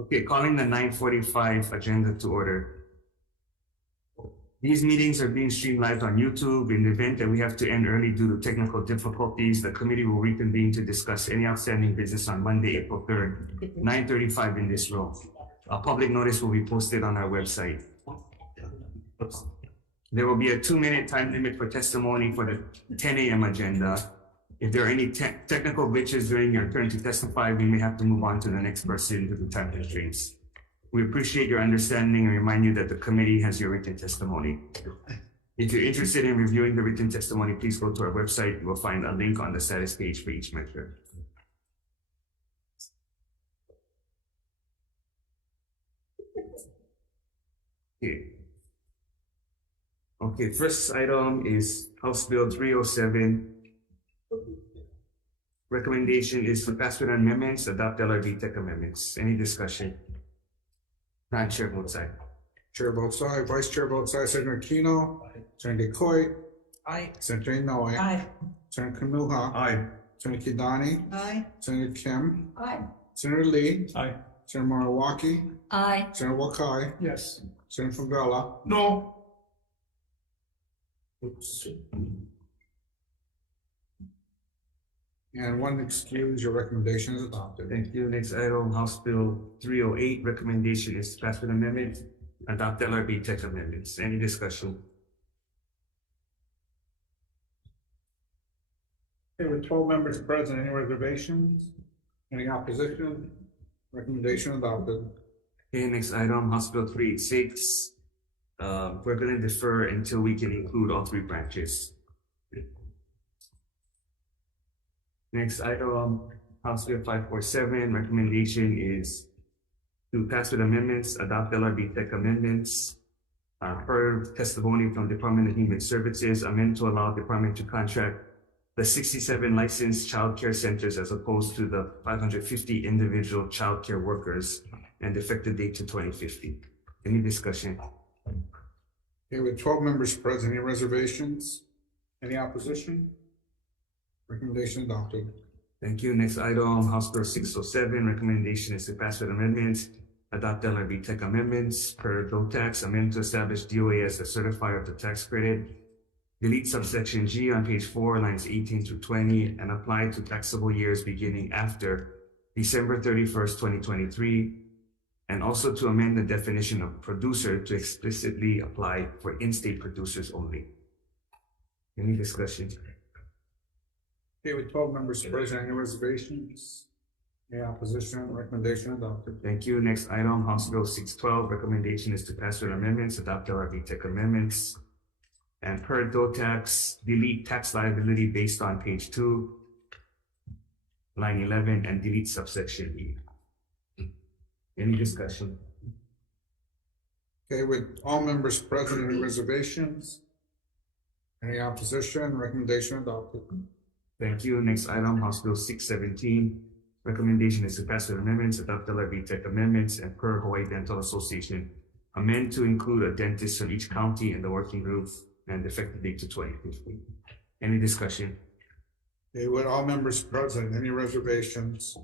Okay, calling the 9:45 agenda to order. These meetings are being streamed live on YouTube. In the event that we have to end early due to technical difficulties, the committee will reconvene to discuss any outstanding business on Monday, April 3rd, 9:35 in this room. A public notice will be posted on our website. There will be a 2-minute time limit for testimony for the 10 a.m. agenda. If there are any technical glitches during your turn to testify, we may have to move on to the next person due to time constraints. We appreciate your understanding and remind you that the committee has your written testimony. If you're interested in reviewing the written testimony, please go to our website. You will find a link on the status page for each measure. Okay, first item is House Bill 307. Recommendation is to pass with amendments, adopt LRB Tech amendments. Any discussion? Not Chair votes aye. Chair votes aye. Vice Chair votes aye. Senator Kino. Senator Coit. Aye. Senator Inouye. Aye. Senator Kanuha. Aye. Senator Kidani. Aye. Senator Kim. Aye. Senator Lee. Aye. Senator Marawaki. Aye. Senator Wakai. Yes. Senator Favela. No. Oops. And one excuse. Your recommendation is adopted. Thank you. Next item, House Bill 308. Recommendation is to pass with amendment, adopt LRB Tech amendments. Any discussion? Okay, with 12 members present, any reservations? Any opposition? Recommendation adopted. Okay, next item, House Bill 386. We're going to defer until we can include all three branches. Next item, House Bill 547. Recommendation is to pass with amendments, adopt LRB Tech amendments. Per testimony from Department of Human Services, amend to allow Department to contract the 67 licensed child care centers as opposed to the 550 individual child care workers, and effective date to 2050. Any discussion? Okay, with 12 members present, any reservations? Any opposition? Recommendation adopted. Thank you. Next item, House Bill 607. Recommendation is to pass with amendments, adopt LRB Tech amendments per DOE tax, amend to establish DOA as the certifier of the tax credit, delete subsection G on page 4, lines 18 through 20, and apply to taxable years beginning after December 31st, 2023, and also to amend the definition of producer to explicitly apply for in-state producers only. Any discussion? Okay, with 12 members present, any reservations? Any opposition? Recommendation adopted. Thank you. Next item, House Bill 612. Recommendation is to pass with amendments, adopt LRB Tech amendments, and per DOE tax, delete tax liability based on page 2, line 11, and delete subsection E. Any discussion? Okay, with all members present, any reservations? Any opposition? Recommendation adopted. Thank you. Next item, House Bill 617. Recommendation is to pass with amendments, adopt LRB Tech amendments, and per Hawaii Dental Association, amend to include a dentist from each county in the working group and effective date to 2050. Any discussion? Okay, with all members present, any reservations?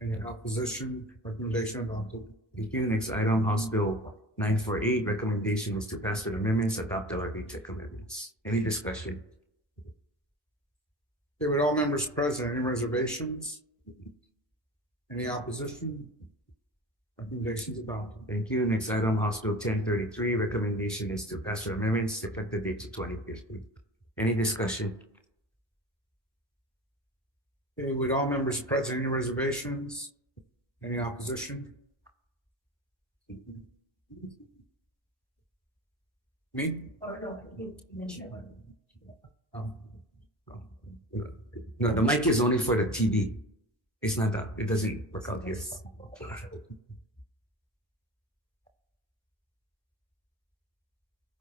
Any opposition? Recommendation adopted. Thank you. Next item, House Bill 948. Recommendation is to pass with amendments, adopt LRB Tech amendments. Any discussion? Okay, with all members present, any reservations? Any opposition? Recommendations adopted. Thank you. Next item, House Bill 1033. Recommendation is to pass with amendments, effective date to 2050. Any discussion? Okay, with all members present, any reservations? Any opposition? Me? No, the mic is only for the TV. It's not that. It doesn't work out here.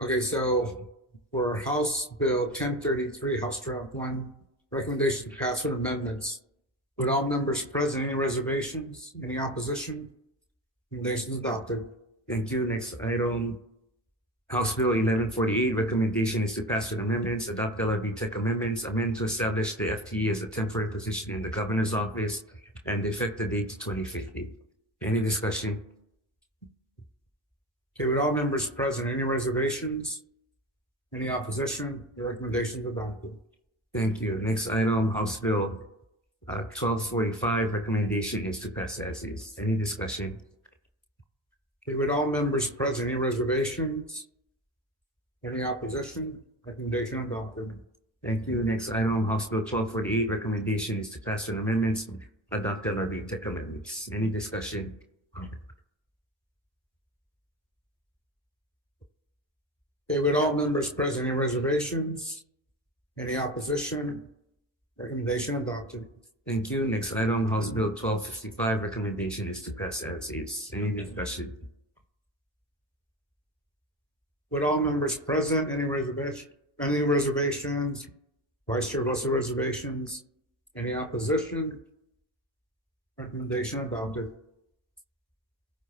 Okay, so for House Bill 1033, House Draft 1, recommendation to pass with amendments. With all members present, any reservations? Any opposition? Recommendations adopted. Thank you. Next item, House Bill 1148. Recommendation is to pass with amendments, adopt LRB Tech amendments, amend to establish the FTE as a temporary position in the governor's office, and the effective date to 2050. Any discussion? Okay, with all members present, any reservations? Any opposition? The recommendation is adopted. Thank you. Next item, House Bill 1245, recommendation is to pass as is. Any discussion? Okay, with all members present, any reservations? Any opposition? Recommendation adopted. Thank you. Next item, House Bill 1248, recommendation is to pass on amendments, adopt LRB tech amendments. Any discussion? Okay, with all members present, any reservations? Any opposition? Recommendation adopted. Thank you. Next item, House Bill 1255, recommendation is to pass as is. Any discussion? With all members present, any reservations? Vice Chair Russell, reservations? Any opposition? Recommendation adopted.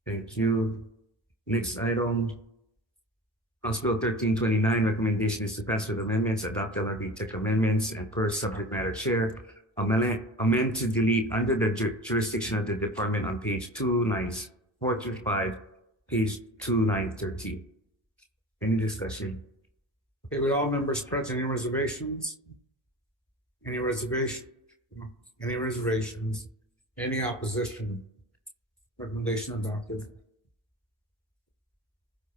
Thank you. Next item, House Bill 1329, recommendation is to pass with amendments, adopt LRB tech amendments, and per subject matter chair, amend to delete under the jurisdiction of the department on page 2, lines 4 through 5, page 2, line 13. Any discussion? Okay, with all members present, any reservations? Any reservations? Any opposition? Recommendation adopted.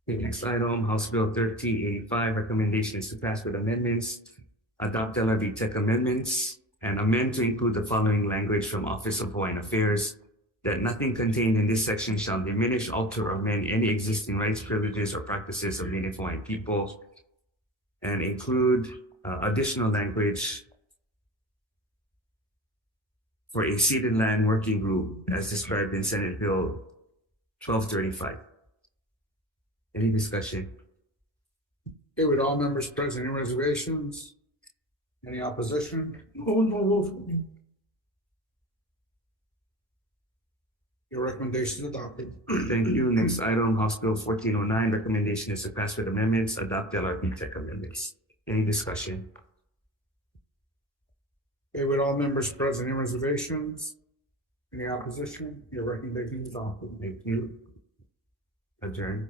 Okay, next item, House Bill 1385, recommendation is to pass with amendments, adopt LRB tech amendments, and amend to include the following language from Office of Hawaiian Affairs, that nothing contained in this section shall diminish, alter, or amend any existing rights, privileges, or practices of Native Hawaiian people, and include additional language for a ceded land working group as described in Senate Bill 1235. Any discussion? Okay, with all members present, any reservations? Any opposition? Your recommendation is adopted. Thank you. Next item, House Bill 1409, recommendation is to pass with amendments, adopt LRB tech amendments. Any discussion? Okay, with all members present, any reservations? Any opposition? Your recommendation is adopted. Thank you. Adjourn.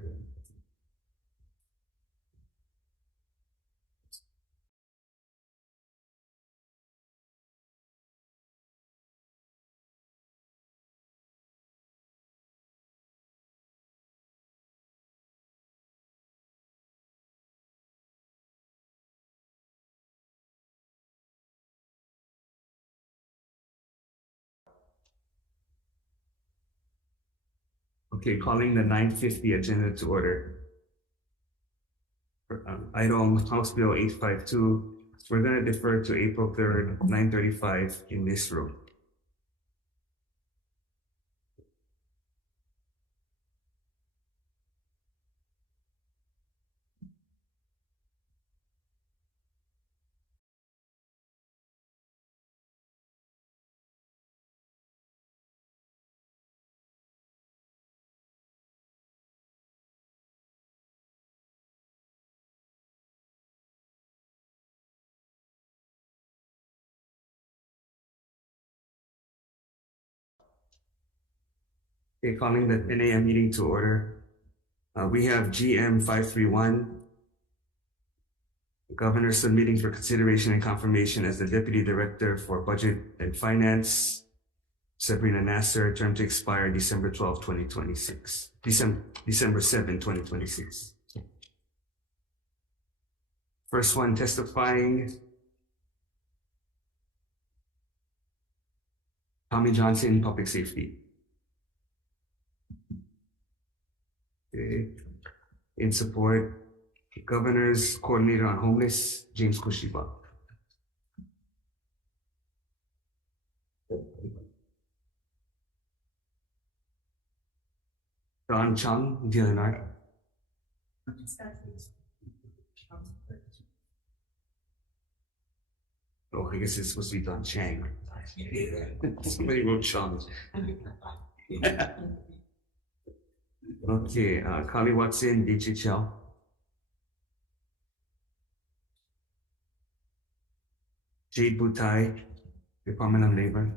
Okay, calling the 950 agenda to order. Item House Bill 852, we're going to defer to April 3rd, 9:35 in this room. Okay, calling the 10 a.m. meeting to order. We have GM 531, Governor submitting for consideration and confirmation as the Deputy Director for Budget and Finance, Sabrina Nasser, term to expire December 12, 2026. December 7, 2026. First one testifying, Tommy Johnson, Public Safety. Okay. In support, Governor's Coordinator on Homeless, James Kushiba. Don Chung, DLNR. Oh, I guess it's supposed to be Don Chang. Somebody wrote Chung. Okay, Kali Watson, DHL. Jade Butai, Department of Labor.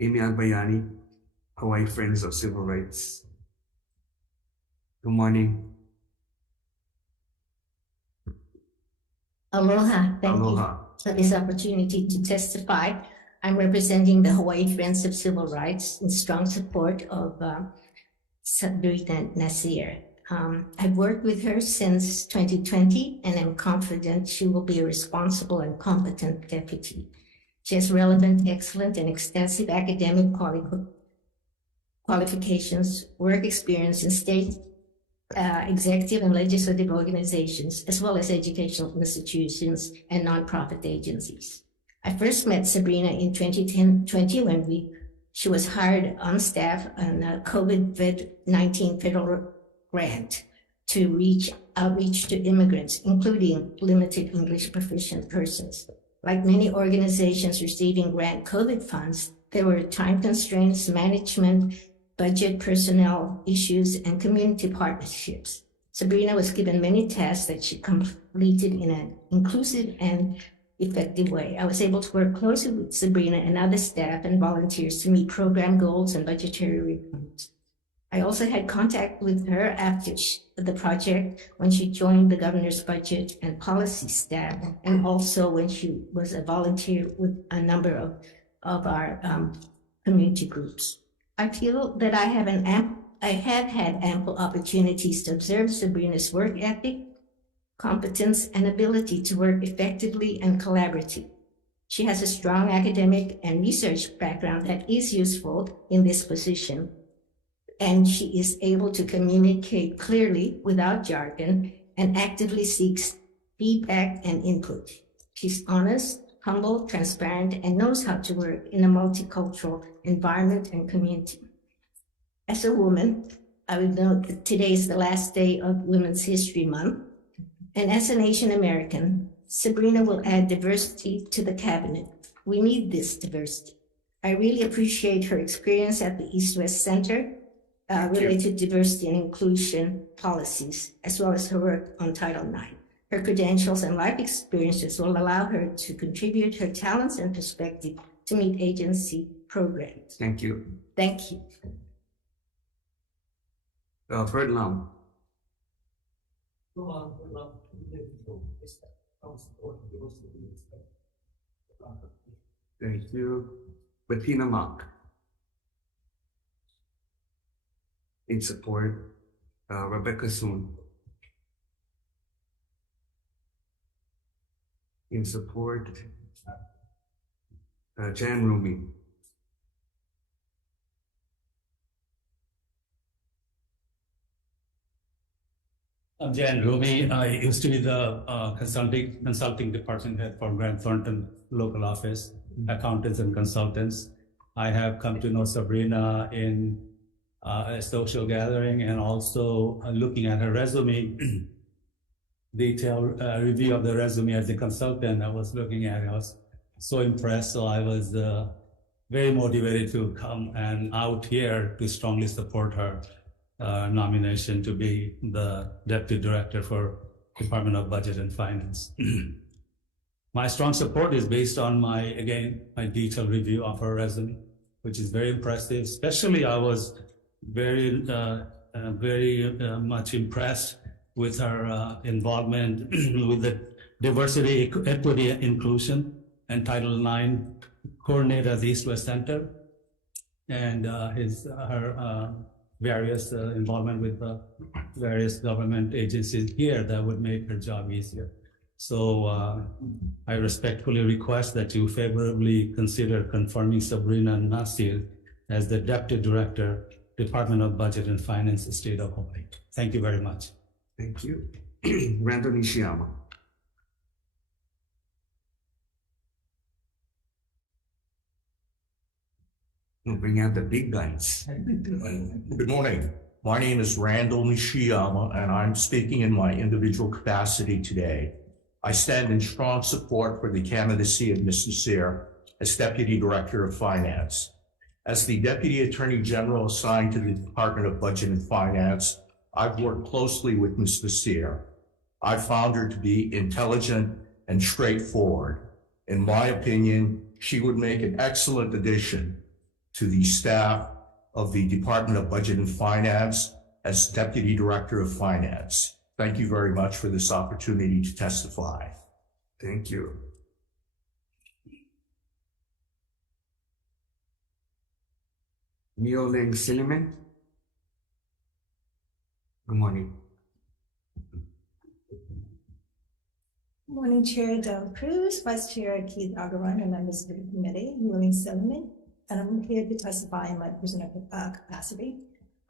Amy Agbayani, Hawaii Friends of Civil Rights. Good morning. Aloha. Thank Aloha. you for this opportunity to testify. I'm representing the Hawaii Friends of Civil Rights in strong support of Sabrina Nasir. I've worked with her since 2020, and I'm confident she will be a responsible and competent deputy. She has relevant, excellent, and extensive academic qualifications, work experience in state executive and legislative organizations, as well as educational institutions and nonprofit agencies. I first met Sabrina in 2020 when she was hired on staff on a COVID-19 federal grant to outreach to immigrants, including limited English proficient persons. Like many organizations receiving grant COVID funds, there were time constraints, management, budget, personnel issues, and community partnerships. Sabrina was given many tasks that she completed in an inclusive and effective way. I was able to work closely with Sabrina and other staff and volunteers to meet program goals and budgetary requirements. I also had contact with her after the project when she joined the governor's budget and policy staff, and also when she was a volunteer with a number of our community groups. I feel that I have had ample opportunities to observe Sabrina's work ethic, competence, and ability to work effectively and collaboratively. She has a strong academic and research background that is useful in this position, and she is able to communicate clearly without jargon and actively seeks feedback and input. She's honest, humble, transparent, and knows how to work in a multicultural environment and community. As a woman, I would note that today is the last day of Women's History Month, and as an Asian American, Sabrina will add diversity to the cabinet. We need this diversity. I really appreciate her experience at the East-West Center related to diversity and inclusion policies, as well as her work on Title IX. Her credentials and life experiences will allow her to contribute her talents and perspective to meet agency programs. Thank you. Thank you. Fred Lam. Thank you. Bettina Mock. In support, Rebecca Soon. In support, Jan Rumi. I'm Jan Rumi. I used to be the consulting department head for Grant Thornton local office, accountants and consultants. I have come to know Sabrina in a social gathering and also looking at her resume, detailed review of the resume as a consultant. I was looking at it, I was so impressed. So I was very motivated to come and out here to strongly support her nomination to be the Deputy Director for Department of Budget and Finance. My strong support is based on my detailed review of her resume, which is very impressive. Especially I was very much impressed with her involvement with the diversity, equity, inclusion, and Title IX coordinator at the East-West Center, and her various involvement with the various government agencies here that would make her job easier. So I respectfully request that you favorably consider confirming Sabrina Nasir as the Deputy Director, Department of Budget and Finance, State of Hawaii. Thank you very much. Thank you. Randall Nishiyama. We'll bring out the big guns. Good morning. My name is Randall Nishiyama, and I'm speaking in my individual capacity today. I stand in strong support for the candidacy of Ms. Nasir as Deputy Director of Finance. As the Deputy Attorney General assigned to the Department of Budget and Finance, I've worked closely with Ms. Nasir. I found her to be intelligent and straightforward. In my opinion, she would make an excellent addition to the staff of the Department of Budget and Finance as Deputy Director of Finance. Thank you very much for this opportunity to testify. Thank you. Neoling Silliman. Good morning. Good morning, Chair Del Cruz, Vice Chair Keith Agaran, and members of the committee, William Silliman, and I'm here to testify in my personal capacity.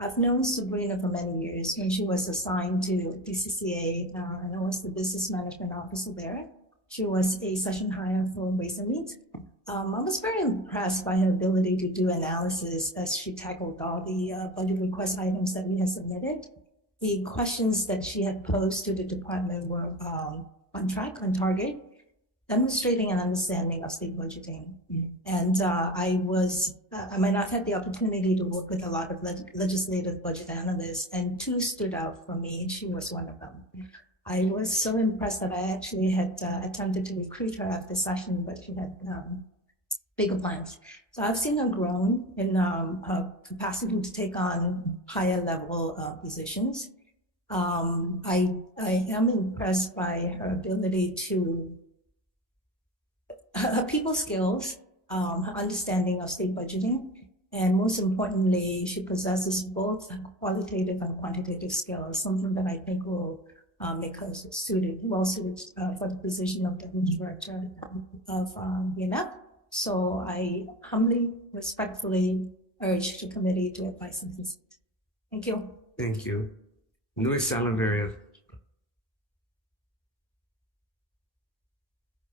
I've known Sabrina for many years when she was assigned to DCCA, and I was the business management officer there. She was a session hire for Ways and Means. I was very impressed by her ability to do analysis as she tackled all the budget request items that we had submitted. The questions that she had posed to the department were on track, on target, demonstrating an understanding of state budgeting. And I might not have had the opportunity to work with a lot of legislative budget analysts, and two stood out for me. She was one of them. I was so impressed that I actually had attempted to recruit her after session, but she had bigger plans. So I've seen her grown in her capacity to take on higher level positions. I am impressed by her ability to, her people skills, her understanding of state budgeting, and most importantly, she possesses both qualitative and quantitative skills, something that I think will make her well suited for the position of Deputy Director of WAM. So I humbly, respectfully urge the committee to advise and consent. Thank you. Thank you. Luis Salaveria.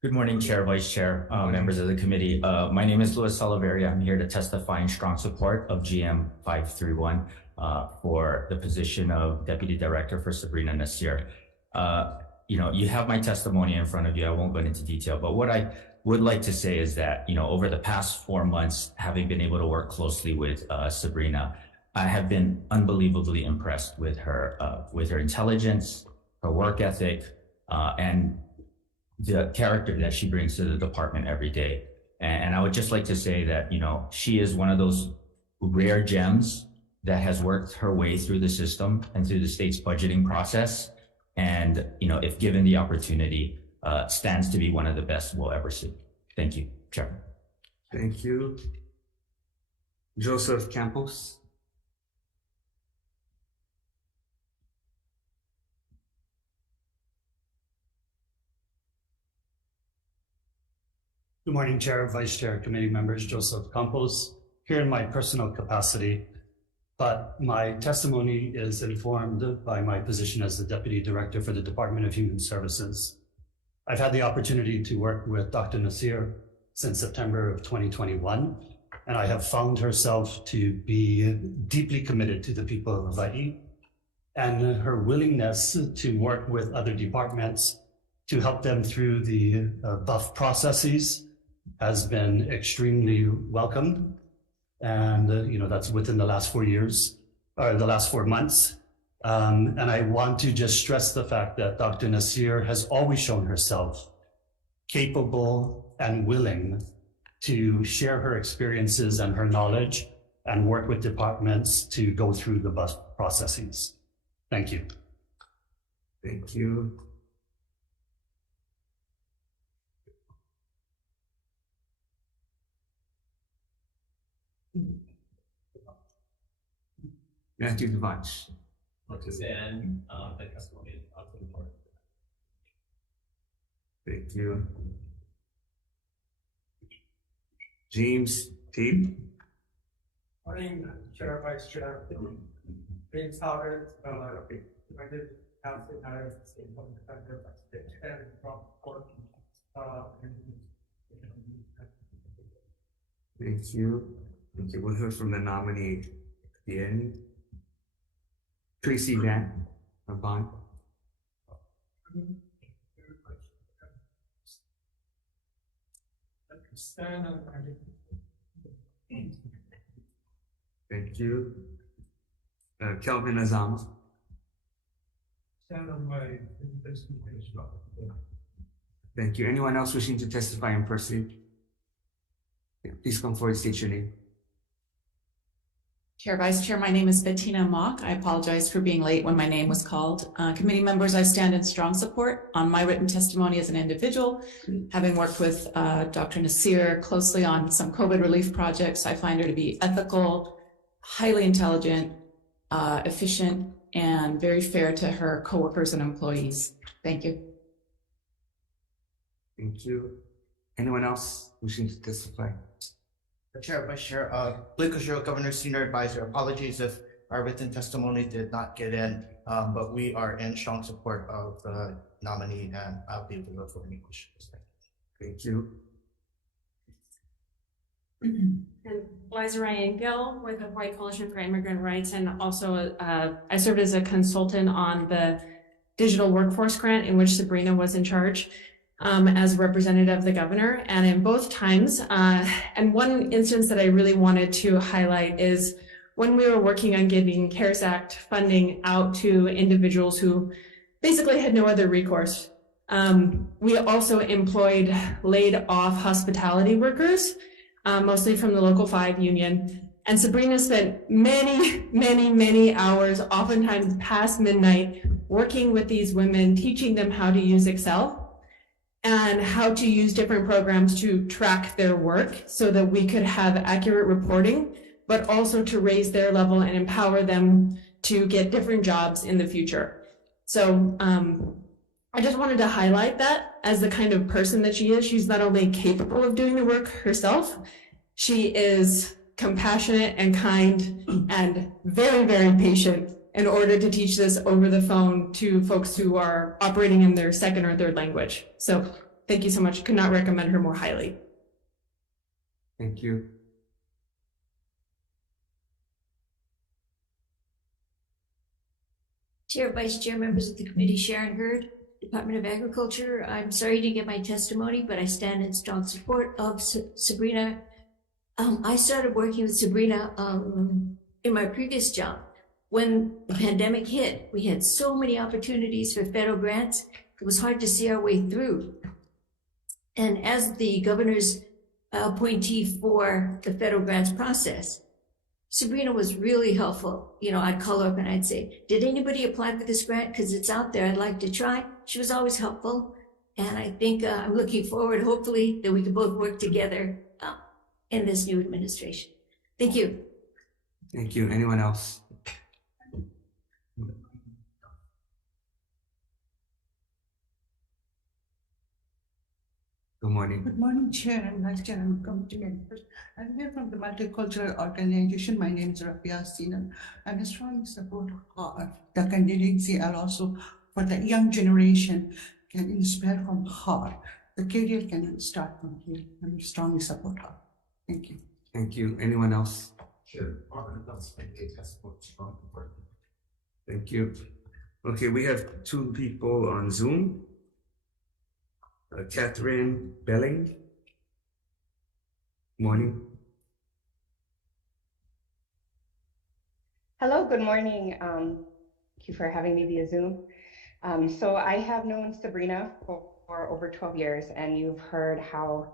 Good morning, Chair, Vice Chair, members of the committee. My name is Luis Salaveria. I'm here to testify in strong support of GM 531 for the position of Deputy Director for Sabrina Nasir. You have my testimony in front of you. I won't go into detail, but what I would like to say is that, over the past 4 months, having been able to work closely with Sabrina, I have been unbelievably impressed with her intelligence, her work ethic, and the character that she brings to the department every day. And I would just like to say that, she is one of those rare gems that has worked her way through the system and through the state's budgeting process. And, if given the opportunity, stands to be one of the best we'll ever see. Thank you, Chair. Thank you. Joseph Campos. Good morning, Chair, Vice Chair, committee members, Joseph Campos, here in my personal capacity, but my testimony is informed by my position as the Deputy Director for the Department of Human Services. I've had the opportunity to work with Dr. Nasir since September of 2021, and I have found herself to be deeply committed to the people of Hawai'i, and her willingness to work with other departments to help them through the BUF processes has been extremely welcomed. And, that's within the last 4 years, or the last 4 months. And I want to just stress the fact that Dr. Nasir has always shown herself capable and willing to share her experiences and her knowledge and work with departments to go through the BUF processes. Thank you. Thank you. Matthew Devach. And the testimony of the report. Thank you. James Tate. Morning, Chair, Vice Chair. James Howard, Director Council, State Public Defender, and from court. Thank you. Okay, we'll hear from the nominee at the end. Tracy Van from Bond. Thank you. Kelvin Azama. Stand on my Thank you. Anyone else wishing to testify in person? Please come forward, state your name. Chair, Vice Chair, my name is Bettina Mock. I apologize for being late when my name was called. Committee members, I stand in strong support on my written testimony as an individual. Having worked with Dr. Nasir closely on some COVID relief projects, I find her to be ethical, highly intelligent, efficient, and very fair to her coworkers and employees. Thank you. Thank you. Anyone else wishing to testify? Chair, Vice Chair, Blake Oshiro, Governor Senior Advisor. Apologies if our written testimony did not get in, but we are in strong support of the nominee, and I'll be able to vote for any questions. Thank you. And Liza Ryan Gill with the Hawaii Coalition for Immigrant Rights, and also I served as a consultant on the digital workforce grant in which Sabrina was in charge. As a representative of the governor, and in both times, and one instance that I really wanted to highlight is when we were working on getting CARES Act funding out to individuals who basically had no other recourse. We also employed laid off hospitality workers, mostly from the Local 5 union. And Sabrina spent many hours, oftentimes past midnight, working with these women, teaching them how to use Excel and how to use different programs to track their work so that we could have accurate reporting, but also to raise their level and empower them to get different jobs in the future. So I just wanted to highlight that as the kind of person that she is. She's not only capable of doing the work herself, she is compassionate and kind and very patient in order to teach this over the phone to folks who are operating in their second or third language. So thank you so much. Could not recommend her more highly. Thank you. Chair, Vice Chair, members of the committee, Sharon Hurd, Department of Agriculture. I'm sorry to get my testimony, but I stand in strong support of Sabrina. I started working with Sabrina in my previous job. When the pandemic hit, we had so many opportunities for federal grants, it was hard to see our way through. And as the governor's appointee for the federal grants process, Sabrina was really helpful. You know, I'd call her up and I'd say, did anybody apply for this grant? Because it's out there, I'd like to try. She was always helpful. And I think I'm looking forward, hopefully, that we can both work together in this new administration. Thank you. Thank you. Anyone else? Good morning. Good morning, Chair and Vice Chair and committee members. I'm here from the multicultural organization. My name is Rafia Sinan. I'm strongly support the candidacy and also for the young generation can inspire from her. The career can start from here. I strongly support her. Thank you. Thank you. Anyone else? Sure. Thank you. Okay, we have two people on Zoom. Catherine Belling. Morning. Hello, good morning. Thank you for having me via Zoom. So I have known Sabrina for over 12 years, and you've heard how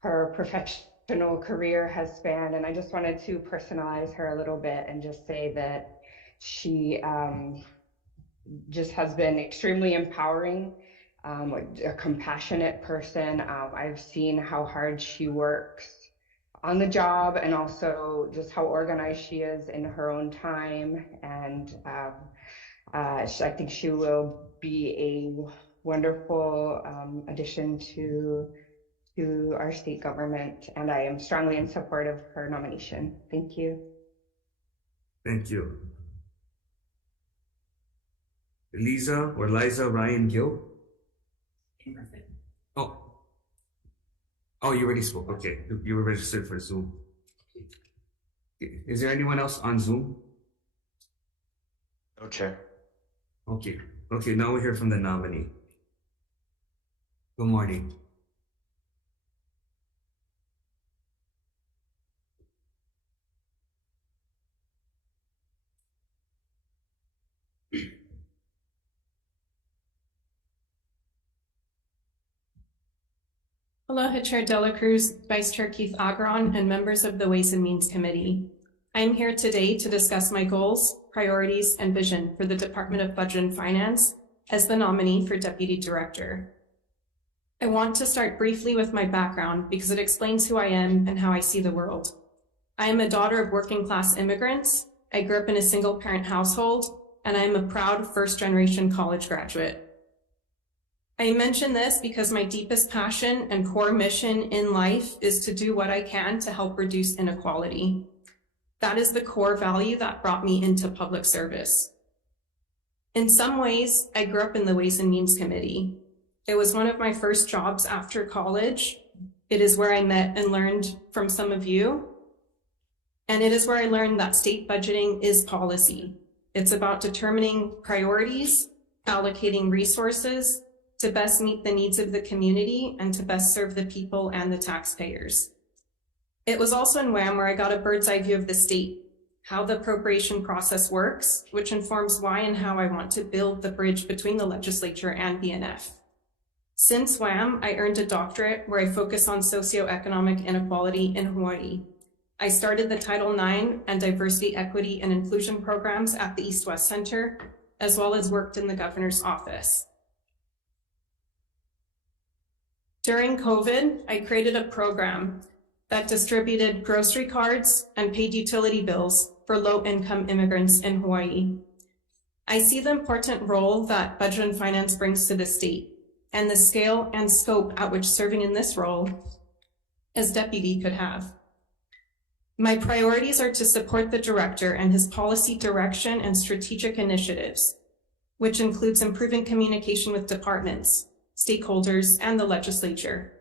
her professional career has spanned, and I just wanted to personalize her a little bit and just say that she just has been extremely empowering, a compassionate person. I've seen how hard she works on the job and also just how organized she is in her own time. And I think she will be a wonderful addition to our state government, and I am strongly in support of her nomination. Thank you. Thank you. Liza Ryan Gill. Oh, you already spoke. Okay, you were registered for Zoom. Is there anyone else on Zoom? No, Chair. Okay. Now we'll hear from the nominee. Good morning. Aloha, Chair Dela Cruz, Vice Chair Keith Agron, and members of the Ways and Means Committee. I'm here today to discuss my goals, priorities, and vision for the Department of Budget and Finance as the nominee for Deputy Director. I want to start briefly with my background because it explains who I am and how I see the world. I am a daughter of working-class immigrants. I grew up in a single-parent household, and I am a proud first-generation college graduate. I mention this because my deepest passion and core mission in life is to do what I can to help reduce inequality. That is the core value that brought me into public service. In some ways, I grew up in the Ways and Means Committee. It was one of my first jobs after college. It is where I met and learned from some of you. And it is where I learned that state budgeting is policy. It's about determining priorities, allocating resources to best meet the needs of the community and to best serve the people and the taxpayers. It was also in WAM where I got a bird's eye view of the state, how the appropriation process works, which informs why and how I want to build the bridge between the legislature and BNF. Since WAM, I earned a doctorate where I focus on socioeconomic inequality in Hawaii. I started the Title IX and Diversity, Equity, and Inclusion programs at the East-West Center, as well as worked in the governor's office. During COVID, I created a program that distributed grocery cards and paid utility bills for low-income immigrants in Hawaii. I see the important role that budget and finance brings to the state and the scale and scope at which serving in this role as deputy could have. My priorities are to support the director and his policy direction and strategic initiatives, which includes improving communication with departments, stakeholders, and the legislature,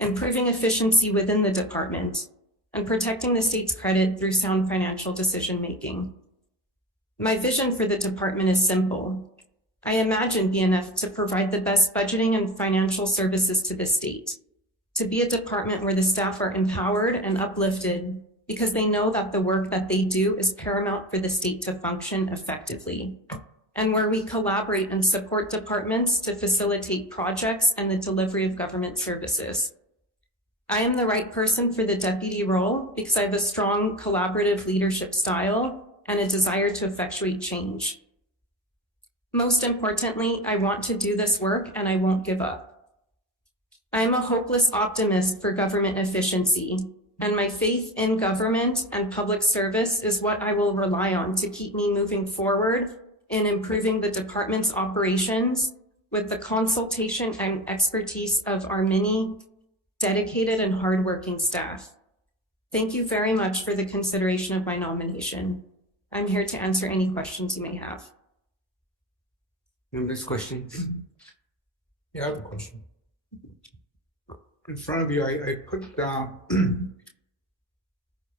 improving efficiency within the department, and protecting the state's credit through sound financial decision-making. My vision for the department is simple. I imagine BNF to provide the best budgeting and financial services to the state, to be a department where the staff are empowered and uplifted because they know that the work that they do is paramount for the state to function effectively, and where we collaborate and support departments to facilitate projects and the delivery of government services. I am the right person for the deputy role because I have a strong collaborative leadership style and a desire to effectuate change. Most importantly, I want to do this work and I won't give up. I am a hopeless optimist for government efficiency, and my faith in government and public service is what I will rely on to keep me moving forward in improving the department's operations with the consultation and expertise of our many dedicated and hardworking staff. Thank you very much for the consideration of my nomination. I'm here to answer any questions you may have. Next question. Yeah, I have a question. In front of you, I put down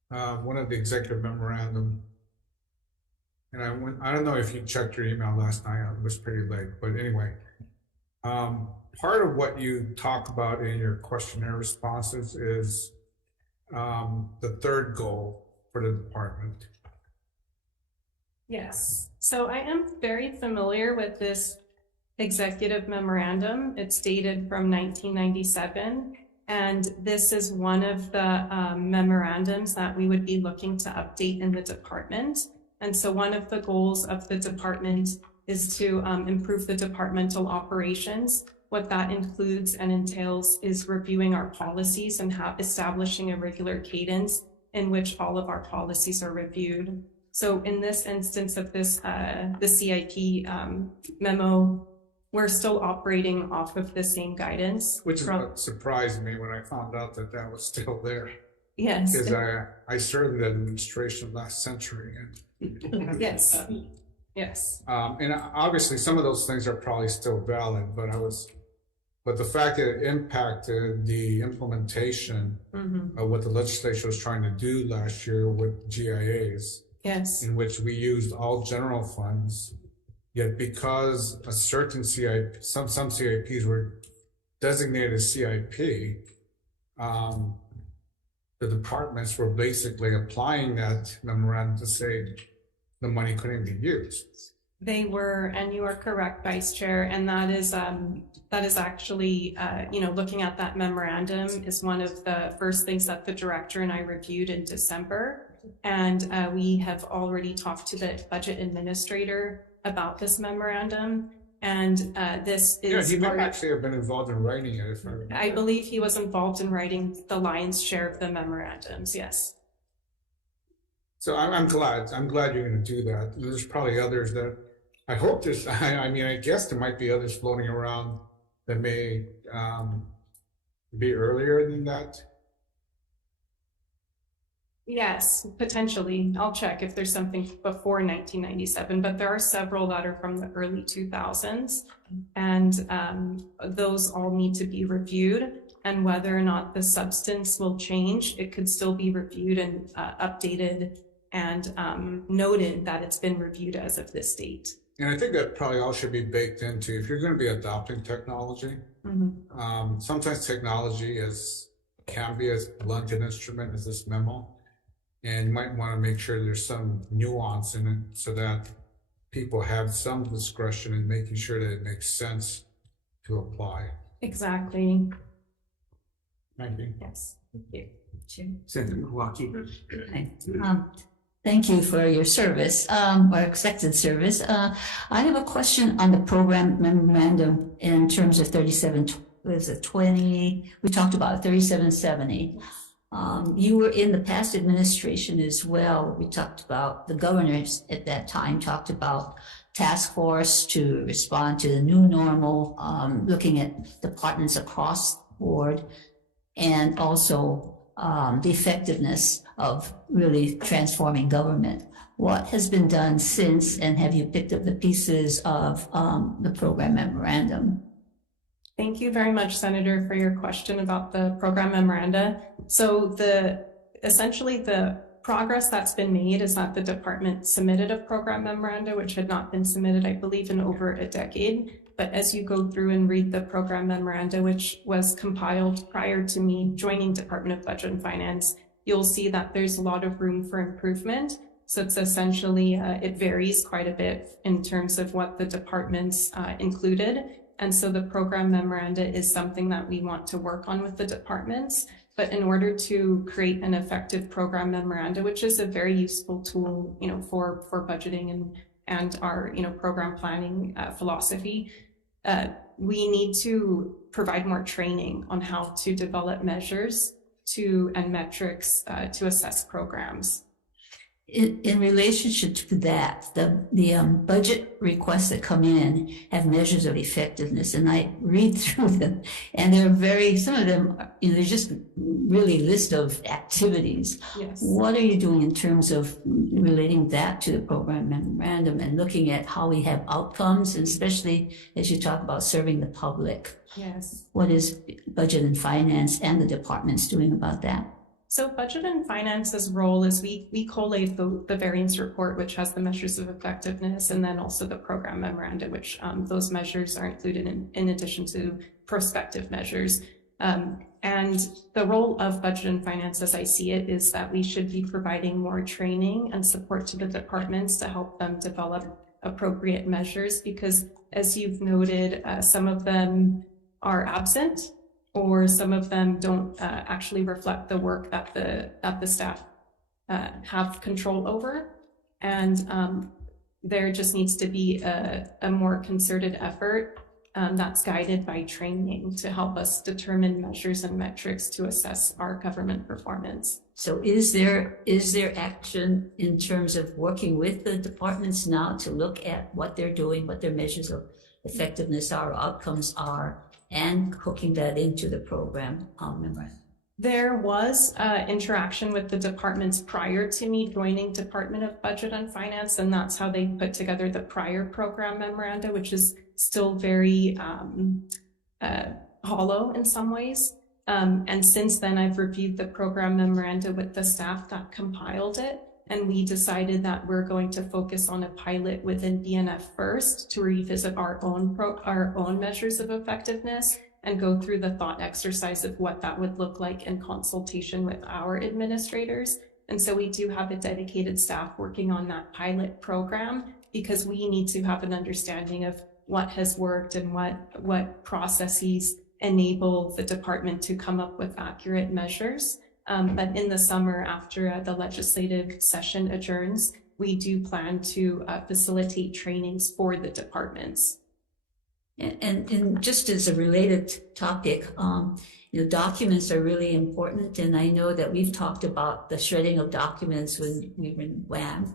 one of the executive memorandum, and I don't know if you checked your email last night. It was pretty late, but anyway, part of what you talk about in your questionnaire responses is the third goal for the department. Yes, so I am very familiar with this executive memorandum. It's dated from 1997, and this is one of the memorandums that we would be looking to update in the department. And so one of the goals of the department is to improve the departmental operations. What that includes and entails is reviewing our policies and establishing a regular cadence in which all of our policies are reviewed. So in this instance of this, the CIP memo, we're still operating off of the same guidance. Which is what surprised me when I found out that that was still there. Yes. Because I served in the administration last century. And yes. Yes. And obviously some of those things are probably still valid, but the fact that it impacted the implementation of what the legislature was trying to do last year with GIAs, yes, in which we used all general funds, yet because a certain CIP, some CIPs were designated as CIP, the departments were basically applying that memorandum to say the money couldn't be used. They were, and you are correct, Vice Chair, and that is actually, looking at that memorandum is one of the first things that the director and I reviewed in December. And we have already talked to the budget administrator about this memorandum. And this is. Yeah, he might actually have been involved in writing it. If I believe he was involved in writing the lion's share of the memorandums, yes. So I'm glad you're going to do that. There's probably others that I hope there's, I mean, I guess there might be others floating around that may be earlier than that. Yes, potentially. I'll check if there's something before 1997, but there are several that are from the early 2000s, and those all need to be reviewed. And whether or not the substance will change, it could still be reviewed and updated and noted that it's been reviewed as of this date. And I think that probably all should be baked into, if you're going to be adopting technology, sometimes technology can be as blunt an instrument as this memo. And you might want to make sure there's some nuance in it so that people have some discretion in making sure that it makes sense to apply. Exactly. Thank you. Yes, thank you. Senator Milwaukee. Thank you for your service, or expected service. I have a question on the program memorandum in terms of 3720. We talked about 3770. You were in the past administration as well. We talked about the governors at that time talked about task force to respond to the new normal, looking at departments across the board, and also the effectiveness of really transforming government. What has been done since, and have you picked up the pieces of the program memorandum? Thank you very much, Senator, for your question about the program memoranda. So essentially the progress that's been made is that the department submitted a program memoranda, which had not been submitted, I believe, in over a decade. But as you go through and read the program memoranda, which was compiled prior to me joining Department of Budget and Finance, you'll see that there's a lot of room for improvement. So it's essentially, it varies quite a bit in terms of what the departments included. And so the program memoranda is something that we want to work on with the departments. But in order to create an effective program memoranda, which is a very useful tool, for budgeting and our, program planning philosophy, we need to provide more training on how to develop measures and metrics to assess programs. In relationship to that, the budget requests that come in have measures of effectiveness, and I read through them, and some of them, they're just really list of activities. Yes. What are you doing in terms of relating that to the program memorandum and looking at how we have outcomes, and especially as you talk about serving the public? Yes. What is budget and finance and the departments doing about that? So budget and finance's role is we collate the variance report, which has the measures of effectiveness, and then also the program memoranda, which those measures are included in addition to prospective measures. And the role of budget and finance, as I see it, is that we should be providing more training and support to the departments to help them develop appropriate measures, because as you've noted, some of them are absent, or some of them don't actually reflect the work that the staff have control over. And there just needs to be a more concerted effort that's guided by training to help us determine measures and metrics to assess our government performance. So is there action in terms of working with the departments now to look at what they're doing, what their measures of effectiveness are, outcomes are, and hooking that into the program memorandum? There was interaction with the departments prior to me joining Department of Budget and Finance, and that's how they put together the prior program memoranda, which is still very hollow in some ways. And since then, I've reviewed the program memoranda with the staff that compiled it, and we decided that we're going to focus on a pilot within BNF first to revisit our own measures of effectiveness and go through the thought exercise of what that would look like in consultation with our administrators. And so we do have a dedicated staff working on that pilot program, because we need to have an understanding of what has worked and what processes enable the department to come up with accurate measures. But in the summer, after the legislative session adjourns, we do plan to facilitate trainings for the departments. And just as a related topic, documents are really important. And I know that we've talked about the shredding of documents when we were in WAM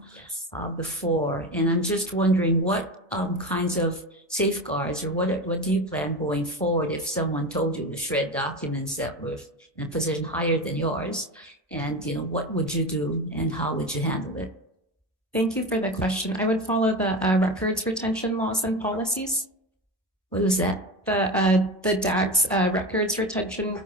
before. And I'm just wondering what kinds of safeguards or what do you plan going forward if someone told you to shred documents that were in a position higher than yours? And, what would you do and how would you handle it? Thank you for the question. I would follow the records retention laws and policies. What was that? The DAG's records retention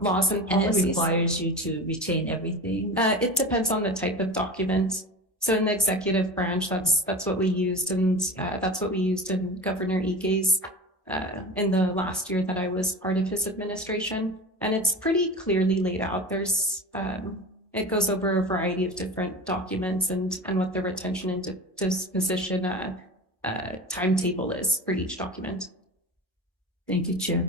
laws and policies. And it requires you to retain everything? It depends on the type of document. So in the executive branch, that's what we used, and that's what we used in Governor Ike's in the last year that I was part of his administration. And it's pretty clearly laid out. There's it goes over a variety of different documents and what the retention and disposition timetable is for each document. Thank you, Chair.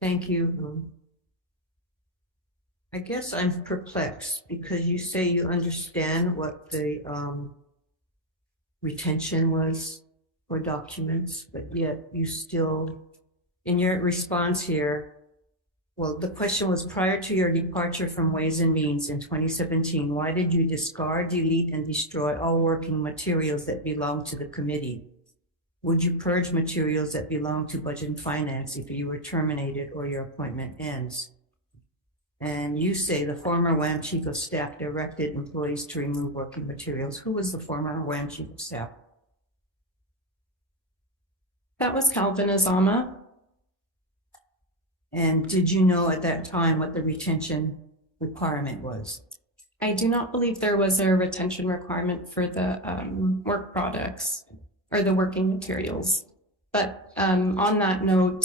Thank you. I guess I'm perplexed because you say you understand what the retention was for documents, but yet you still, in your response here, well, the question was, prior to your departure from Ways and Means in 2017, why did you discard, delete, and destroy all working materials that belong to the committee? Would you purge materials that belong to Budget and Finance if you were terminated or your appointment ends? And you say the former WAM Chief of Staff directed employees to remove working materials. Who was the former WAM Chief of Staff? That was Calvin Azama. And did you know at that time what the retention requirement was? I do not believe there was a retention requirement for the work products or the working materials. But on that note,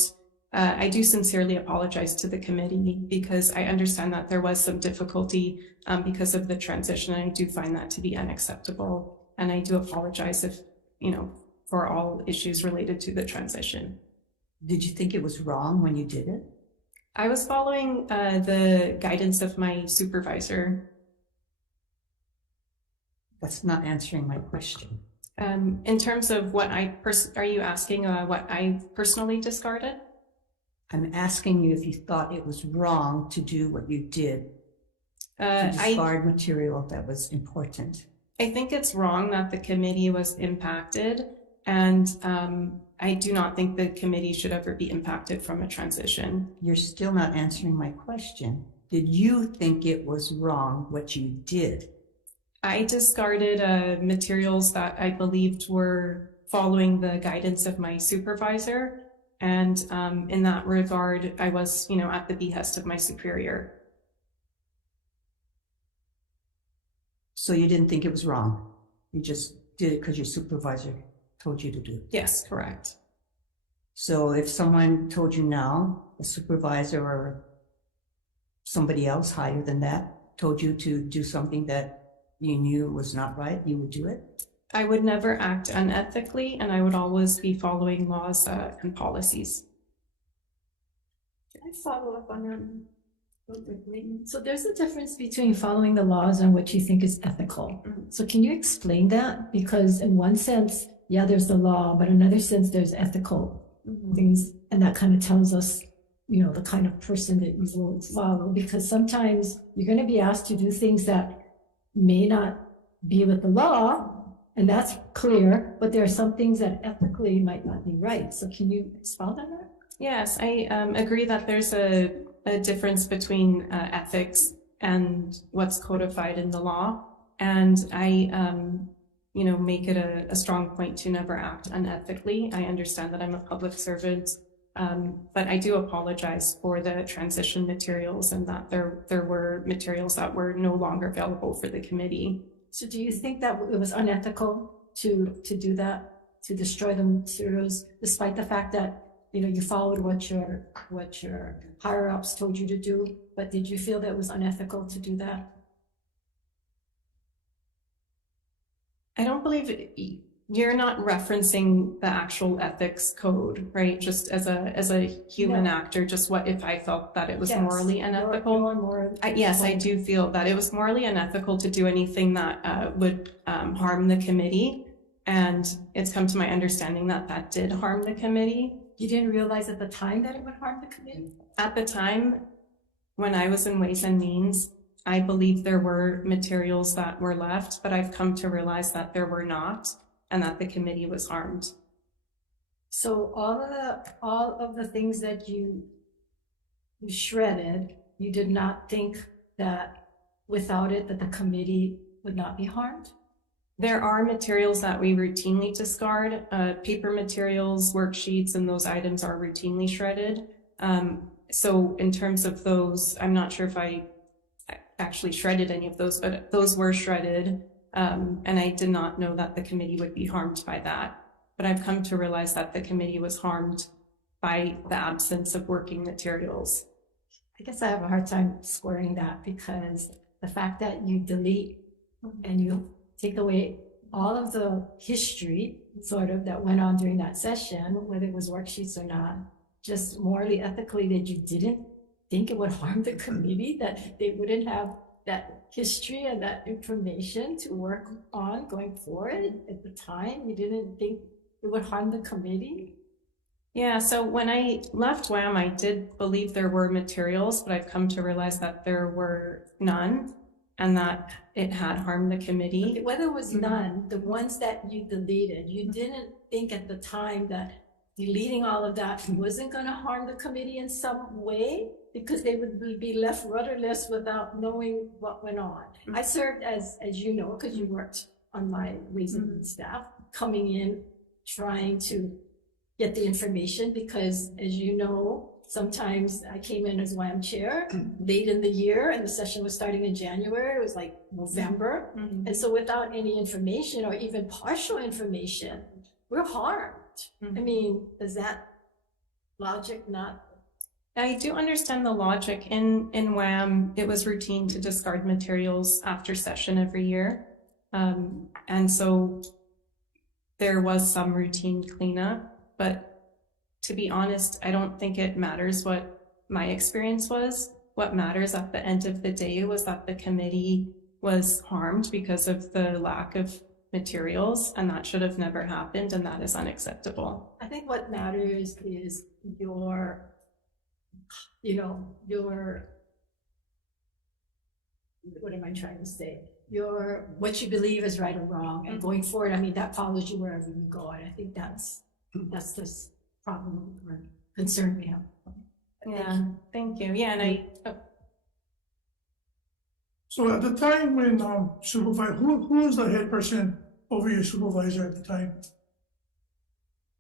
I do sincerely apologize to the committee because I understand that there was some difficulty because of the transition. And I do find that to be unacceptable. And I do apologize if, for all issues related to the transition. Did you think it was wrong when you did it? I was following the guidance of my supervisor. That's not answering my question. In terms of what are you asking what I personally discarded? I'm asking you if you thought it was wrong to do what you did, to discard material that was important. I think it's wrong that the committee was impacted, and I do not think the committee should ever be impacted from a transition. You're still not answering my question. Did you think it was wrong what you did? I discarded materials that I believed were following the guidance of my supervisor. And in that regard, I was, at the behest of my superior. So you didn't think it was wrong? You just did it because your supervisor told you to do it? Yes, correct. So if someone told you now, a supervisor or somebody else higher than that told you to do something that you knew was not right, you would do it? I would never act unethically, and I would always be following laws and policies. Can I follow up on that? So there's a difference between following the laws and what you think is ethical. So can you explain that? Because in one sense, yeah, there's the law, but in another sense, there's ethical things, and that kind of tells us, the kind of person that you will follow. Because sometimes you're going to be asked to do things that may not be with the law, and that's clear, but there are some things that ethically might not be right. So can you expound on that? Yes, I agree that there's a difference between ethics and what's codified in the law. And I, make it a strong point to never act unethically. I understand that I'm a public servant, but I do apologize for the transition materials and that there were materials that were no longer available for the committee. So do you think that it was unethical to do that, to destroy the materials, despite the fact that, you followed what your higher ups told you to do, but did you feel that it was unethical to do that? I don't believe You're not referencing the actual ethics code, right? Just as a human No. actor, just what if I felt that it was Yes, morally you're unethical? more Yes, I do feel that it was morally unethical to do anything that would harm the committee. And it's come to my understanding that that did harm the committee. You didn't realize at the time that it would harm the committee? At the time, when I was in Ways and Means, I believe there were materials that were left, but I've come to realize that there were not, and that the committee was harmed. So all of the things that you shredded, you did not think that without it, that the committee would not be harmed? There are materials that we routinely discard. Paper materials, worksheets, and those items are routinely shredded. So in terms of those, I'm not sure if I actually shredded any of those, but those were shredded. And I did not know that the committee would be harmed by that. But I've come to realize that the committee was harmed by the absence of working materials. I guess I have a hard time squaring that, because the fact that you delete and you take away all of the history sort of that went on during that session, whether it was worksheets or not, just morally, ethically, that you didn't think it would harm the committee, that they wouldn't have that history and that information to work on going forward. At the time, you didn't think it would harm the committee? Yeah, so when I left WAM, I did believe there were materials, but I've come to realize that there were none and that it had harmed the committee. Okay, whether it was none, the ones that you deleted, you didn't think at the time that deleting all of that wasn't going to harm the committee in some way, because they would be left rudderless without knowing what went on. I served as you know, because you worked on my Ways and Means staff, coming in, trying to get the information, because as you know, sometimes I came in as WAM chair late in the year, and the session was starting in January. It was like November. And so without any information or even partial information, we're harmed. I mean, is that logic not? I do understand the logic. In WAM, it was routine to discard materials after session every year. And so there was some routine cleanup, but to be honest, I don't think it matters what my experience was. What matters at the end of the day was that the committee was harmed because of the lack of materials, and that should have never happened, and that is unacceptable. I think what matters is your what am I trying to say? What you believe is right or wrong, and going forward, I mean, that follows you wherever you go, and I think that's this problem or concern we have. Yeah, thank you. Yeah, and So at the time when supervisor, who was the head person over your supervisor at the time?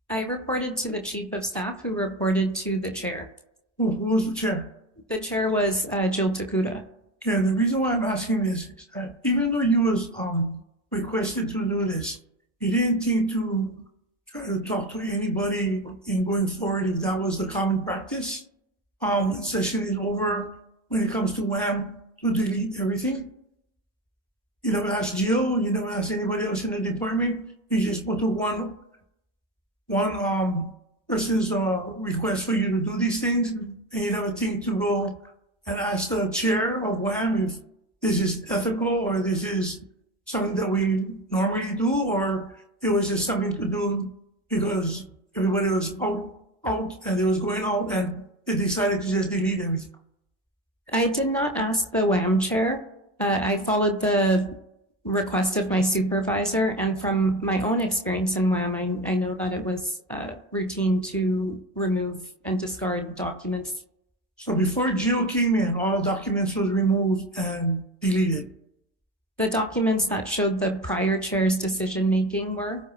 I reported to the chief of staff, who reported to the chair. Who was the chair? The chair was Jill Takuda. Okay, and the reason why I'm asking this is that even though you was requested to do this, you didn't think to try to talk to anybody in going forward if that was the common practice. Session is over when it comes to WAM to delete everything. You never asked Jill, you never asked anybody else in the department. You just put to one person's request for you to do these things, and you never think to go and ask the chair of WAM if this is ethical or this is something that we normally do, or it was just something to do because everybody was out and it was going out and they decided to just delete everything. I did not ask the WAM chair. I followed the request of my supervisor, and from my own experience in WAM, I know that it was routine to remove and discard documents. So before Jill came in, all the documents was removed and deleted? The documents that showed the prior chair's decision-making were?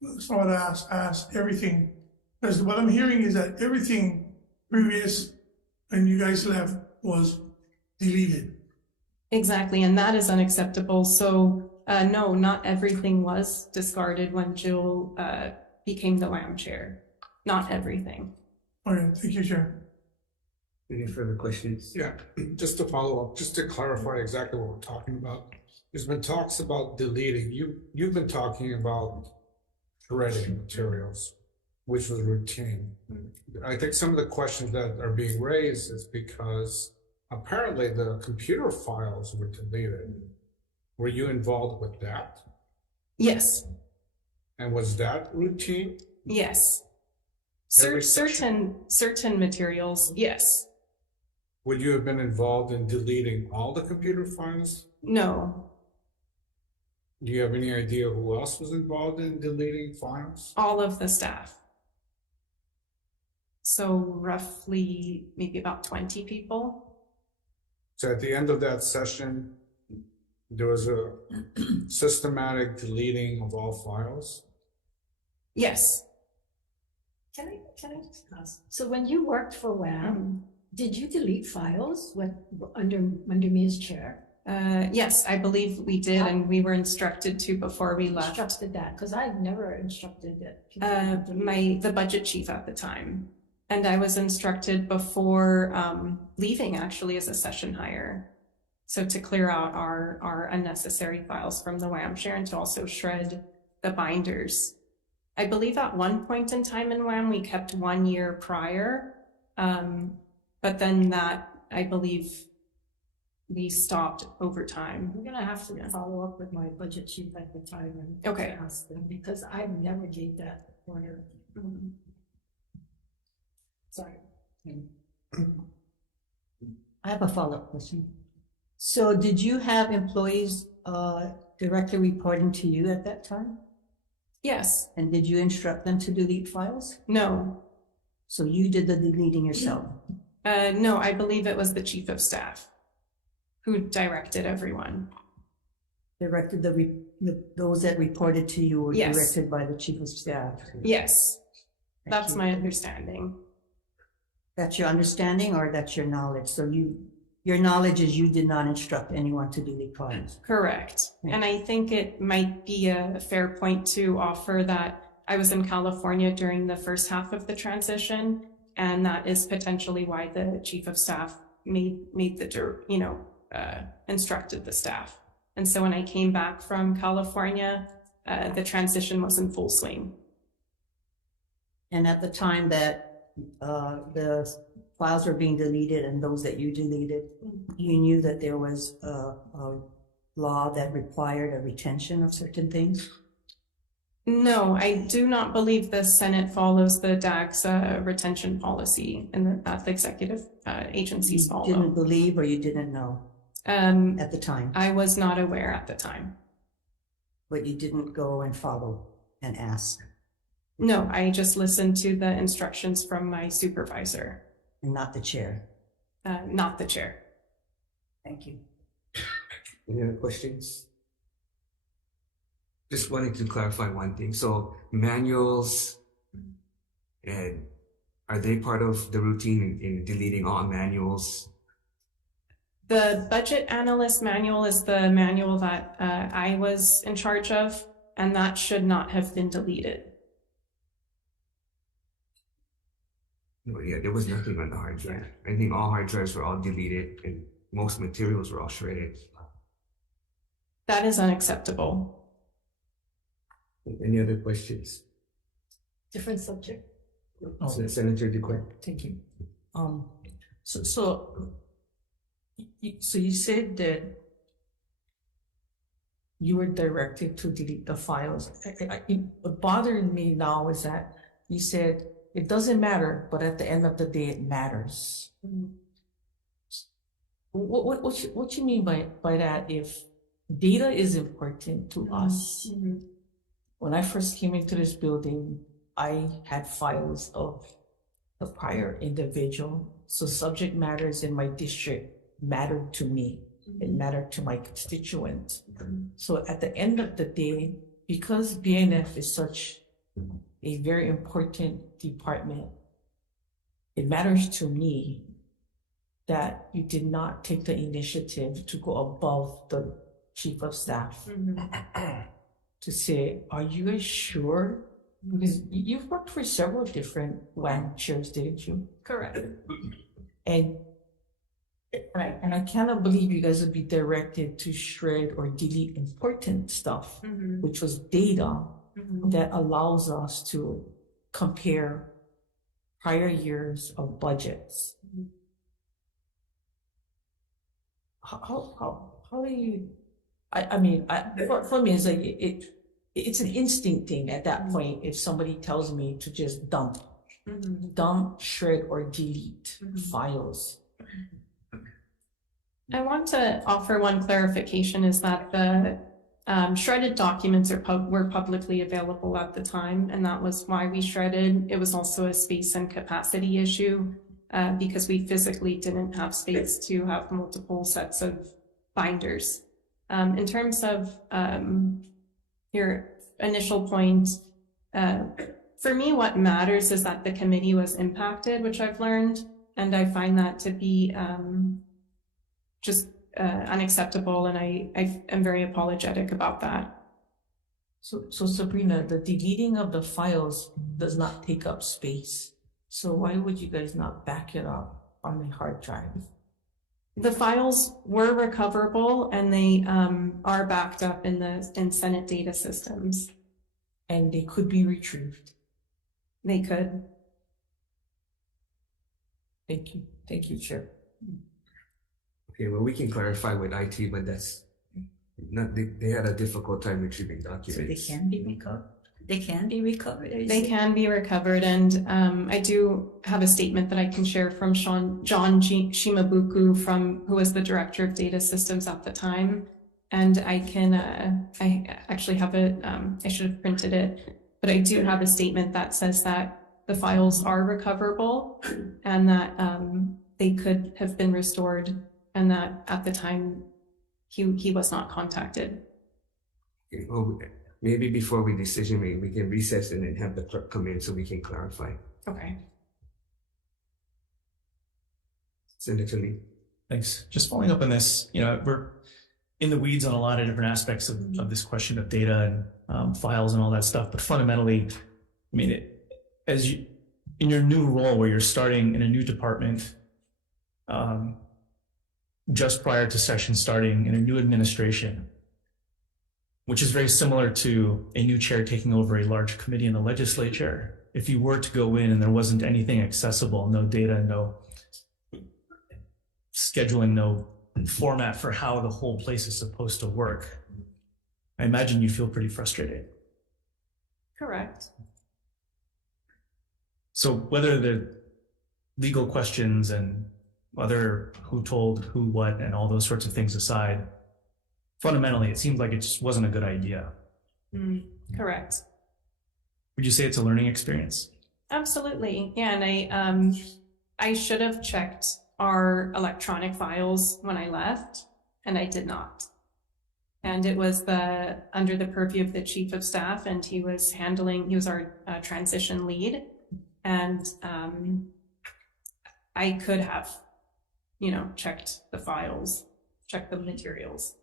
That's not what I asked everything. Because what I'm hearing is that everything previous when you guys left was deleted. Exactly, and that is unacceptable. So no, not everything was discarded when Jill became the WAM chair. Not everything. All right, thank you, Chair. Any further questions? Yeah, just to follow up, just to clarify exactly what we're talking about. There's been talks about deleting. You've been talking about shredding materials, which was routine. I think some of the questions that are being raised is because apparently the computer files were deleted. Were you involved with that? Yes. And was that routine? Yes. Every Certain materials, yes. Would you have been involved in deleting all the computer files? No. Do you have any idea who else was involved in deleting files? All of the staff. So roughly maybe about 20 people. So at the end of that session, there was a systematic deleting of all files? Yes. Can I just ask? So when you worked for WAM, did you delete files under me as chair? Yes, I believe we did, and we were instructed to before we left. Instructed that, because I've never instructed it. The budget chief at the time, and I was instructed before leaving actually as a session hire. So to clear out our unnecessary files from the WAM share and to also shred the binders. I believe at one point in time in WAM, we kept 1 year prior, but then that, I believe, we stopped over time. I'm gonna have to follow up with my budget chief at the time and Okay. ask them, because I never gave that order. Sorry. I have a follow-up question. So did you have employees directly reporting to you at that time? Yes. And did you instruct them to delete files? No. So you did the deleting yourself? No, I believe it was the chief of staff who directed everyone. Directed those that reported to you were Yes. directed by the chief of staff? Yes. That's you. my understanding. That's your understanding or that's your knowledge? So your knowledge is you did not instruct anyone to delete files? Correct. And I think it might be a fair point to offer that I was in California during the first half of the transition, and that is potentially why the chief of staff instructed the staff. And so when I came back from California, the transition was in full swing. And at the time that the files were being deleted and those that you deleted, you knew that there was a law that required a retention of certain things? No, I do not believe the Senate follows the DAG's retention policy and that the executive agencies follow. You didn't believe or you didn't know at the time? I was not aware at the time. But you didn't go and follow and ask? No, I just listened to the instructions from my supervisor. And not the chair? Not the chair. Thank you. Any other questions? Just wanted to clarify one thing. So manuals, and are they part of the routine in deleting all manuals? The budget analyst manual is the manual that I was in charge of, and that should not have been deleted. No, yeah, there was nothing on the hard drive. I think all hard drives were all deleted and most materials were all shredded. That is unacceptable. Any other questions? Different subject. Senator DeQuinn. Thank you. So you said that you were directed to delete the files. What bothered me now is that you said it doesn't matter, but at the end of the day, it matters. What you mean by that? If data is important to us, when I first came into this building, I had files of the prior individual. So subject matters in my district mattered to me. It mattered to my constituents. So at the end of the day, because BNF is such a very important department, it matters to me that you did not take the initiative to go above the chief of staff to say, are you guys sure? Because you've worked for several different WAM chairs, didn't you? Correct. And And I cannot believe you guys would be directed to shred or delete important stuff, which was data that allows us to compare prior years of budgets. How do you, for me, it's like, it's an instinct thing at that point. If somebody tells me to just dump, shred, or delete files. I want to offer one clarification is that the shredded documents were publicly available at the time, and that was why we shredded. It was also a space and capacity issue because we physically didn't have space to have multiple sets of binders. In terms of your initial point, for me, what matters is that the committee was impacted, which I've learned, and I find that to be just unacceptable, and I am very apologetic about that. So Sabrina, the deleting of the files does not take up space. So why would you guys not back it up on the hard drive? The files were recoverable, and they are backed up in Senate data systems. And they could be retrieved. They could. Thank you. Thank you, Chair. Okay, well, we can clarify with IT, but that's not, they had a difficult time retrieving documents. So they can be recovered. They can be recovered. They can be recovered, and I do have a statement that I can share from John Shimabuku, who was the director of data systems at the time, and I can I actually have it. I should have printed it, but I do have a statement that says that the files are recoverable, and that they could have been restored, and that at the time he was not contacted. Okay, well, maybe before we decision make, we can recess and then have the clerk come in so we can clarify. Okay. Send it to me. Thanks. Just following up on this, we're in the weeds on a lot of different aspects of this question of data and files and all that stuff. But fundamentally, I mean, in your new role where you're starting in a new department, just prior to session starting in a new administration, which is very similar to a new chair taking over a large committee in the legislature. If you were to go in and there wasn't anything accessible, no data, no scheduling, no format for how the whole place is supposed to work, I imagine you feel pretty frustrated. Correct. So whether the legal questions and whether who told who what and all those sorts of things aside, fundamentally, it seems like it just wasn't a good idea. Correct. Would you say it's a learning experience? Absolutely. Yeah, and I should have checked our electronic files when I left, and I did not. And it was under the purview of the chief of staff, and he was our transition lead, and I could have, checked the files, checked the materials.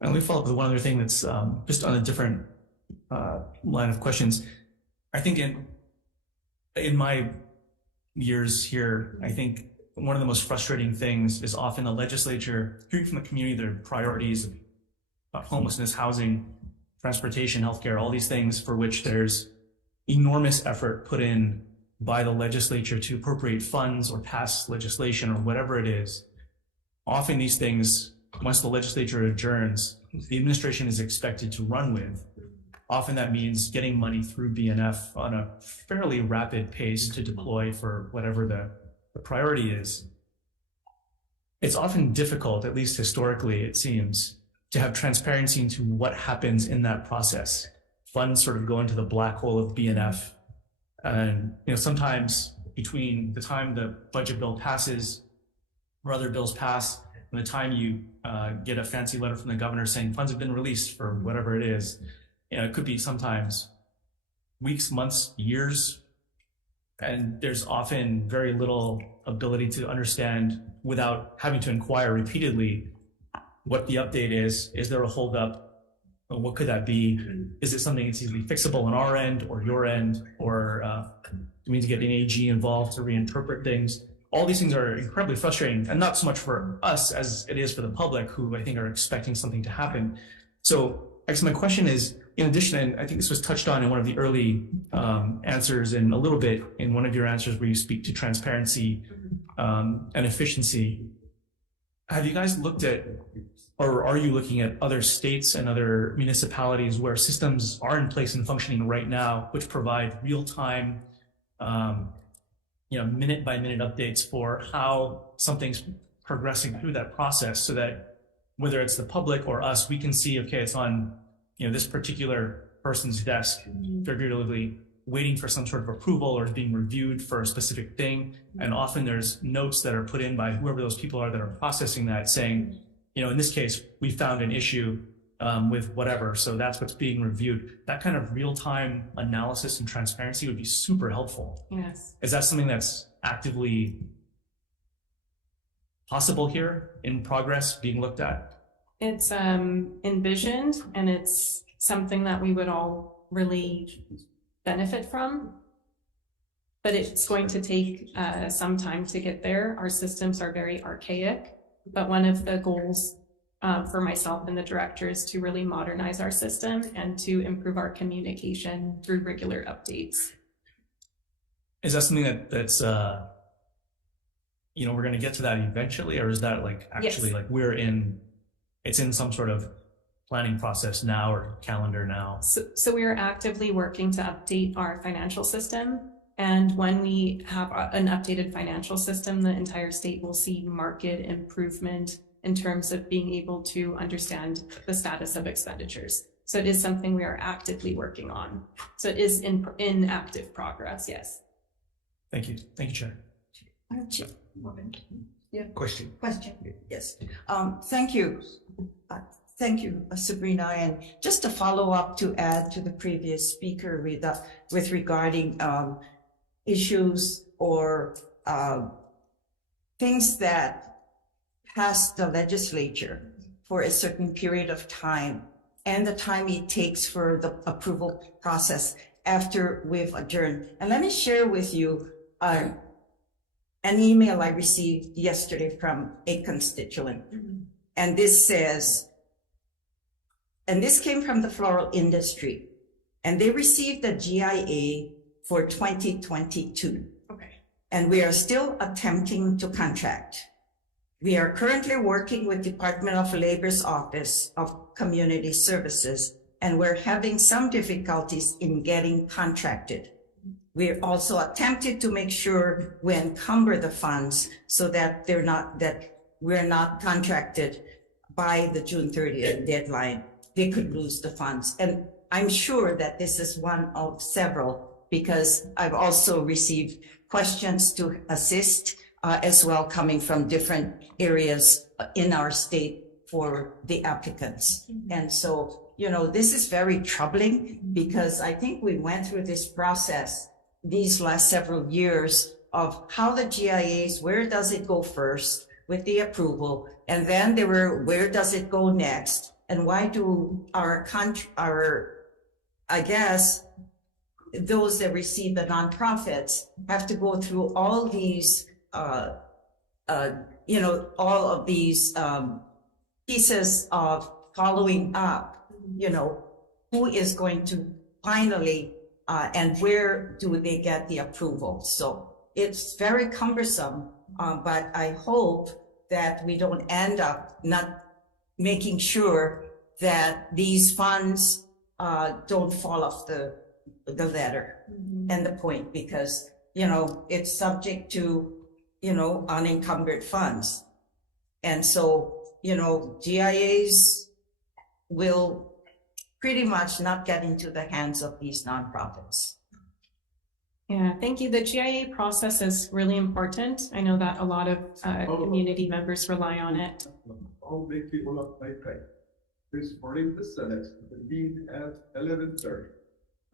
And let me follow up with one other thing that's just on a different line of questions. I think in my years here, I think one of the most frustrating things is often the legislature hearing from the community their priorities of homelessness, housing, transportation, healthcare, all these things for which there's enormous effort put in by the legislature to appropriate funds or pass legislation or whatever it is. Often these things, once the legislature adjourns, the administration is expected to run with. Often that means getting money through BNF on a fairly rapid pace to deploy for whatever the priority is. It's often difficult, at least historically it seems, to have transparency into what happens in that process. Funds sort of go into the black hole of BNF. And sometimes between the time the budget bill passes or other bills pass and the time you get a fancy letter from the governor saying funds have been released for whatever it is, it could be sometimes weeks, months, years, and there's often very little ability to understand without having to inquire repeatedly what the update is. Is there a holdup? What could that be? Is it something that's easily fixable on our end or your end? Or do we need to get an AG involved to reinterpret things? all these things are incredibly frustrating, and not so much for us as it is for the public, who I think are expecting something to happen. So I guess my question is, in addition, and I think this was touched on in one of the early answers and a little bit in one of your answers where you speak to transparency and efficiency, have you guys looked at, or are you looking at other states and other municipalities where systems are in place and functioning right now, which provide real-time, minute by minute updates for how something's progressing through that process, so that whether it's the public or us, we can see, okay, it's on, this particular person's desk, figuratively waiting for some sort of approval or being reviewed for a specific thing. And often there's notes that are put in by whoever those people are that are processing that, saying, in this case, we found an issue with whatever, so that's what's being reviewed. That kind of real-time analysis and transparency would be super helpful. Yes. Is that something that's actively possible here, in progress, being looked at? It's envisioned, and it's something that we would all really benefit from, but it's going to take some time to get there. Our systems are very archaic, but one of the goals for myself and the director is to really modernize our system and to improve our communication through regular updates. Is that something that's we're going to get to that eventually, or is that actually Yes. It's in some sort of planning process now or calendar now? So we are actively working to update our financial system. And when we have an updated financial system, the entire state will see market improvement in terms of being able to understand the status of expenditures. So it is something we are actively working on. So it is in active progress, yes. Thank you. Thank you, Chair. Yeah. Question. Yes. Thank you. Thank you, Sabrina. And just to follow up, to add to the previous speaker with regarding issues or things that pass the legislature for a certain period of time, and the time it takes for the approval process after we've adjourned. And let me share with you an email I received yesterday from a constituent. And this says, and this came from the floral industry, and they received a GIA for 2022. Okay. And we are still attempting to contract. We are currently working with Department of Labor's Office of Community Services, and we're having some difficulties in getting contracted. We're also attempted to make sure we encumber the funds so that we're not contracted by the June 30th deadline. They could lose the funds. And I'm sure that this is one of several, because I've also received questions to assist as well, coming from different areas in our state for the applicants. And so, this is very troubling, because I think we went through this process these last several years of how the GIAs, where does it go first with the approval? And then where does it go next? And why do I guess, those that receive the nonprofits have to go through all these, all of these pieces of following up, who is going to finally, and where do they get the approval? So it's very cumbersome, but I hope that we don't end up not making sure that these funds don't fall off the ladder and the point, because, it's subject to, unencumbered funds. And so, GIAs will pretty much not get into the hands of these nonprofits. Yeah, thank you. The GIA process is really important. I know that a lot of community members rely on it. All big people of my faith. This morning, the Senate convened at 11:30.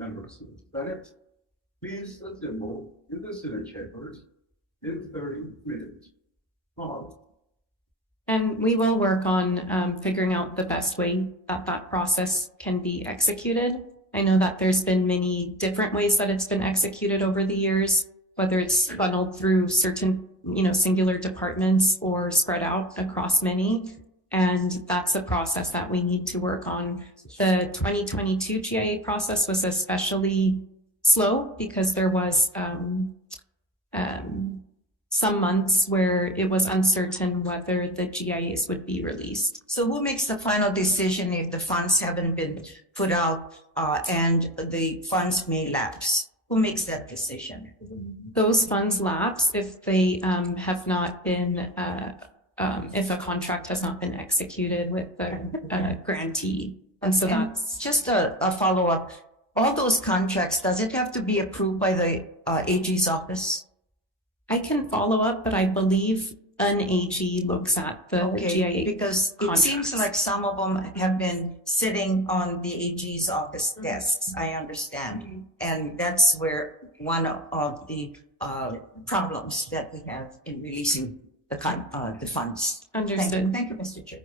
Members of the Senate, please assemble in the Senate chambers in 30 minutes. And we will work on figuring out the best way that process can be executed. I know that there's been many different ways that it's been executed over the years, whether it's funneled through certain singular departments or spread out across many. And that's a process that we need to work on. The 2022 GIA process was especially slow because there was some months where it was uncertain whether the GIAs would be released. So who makes the final decision if the funds haven't been put out and the funds may lapse? Who makes that decision? Those funds lapse if they have not been, if a contract has not been executed with the grantee. And so that's just a follow-up. All those contracts, does it have to be approved by the AG's office? I can follow up, but I believe an AG looks at the GIA because it seems like some of them have been sitting on the AG's office desks, I understand. And that's where one of the problems that we have in releasing the funds. Understood. Thank you, Mr. Chair.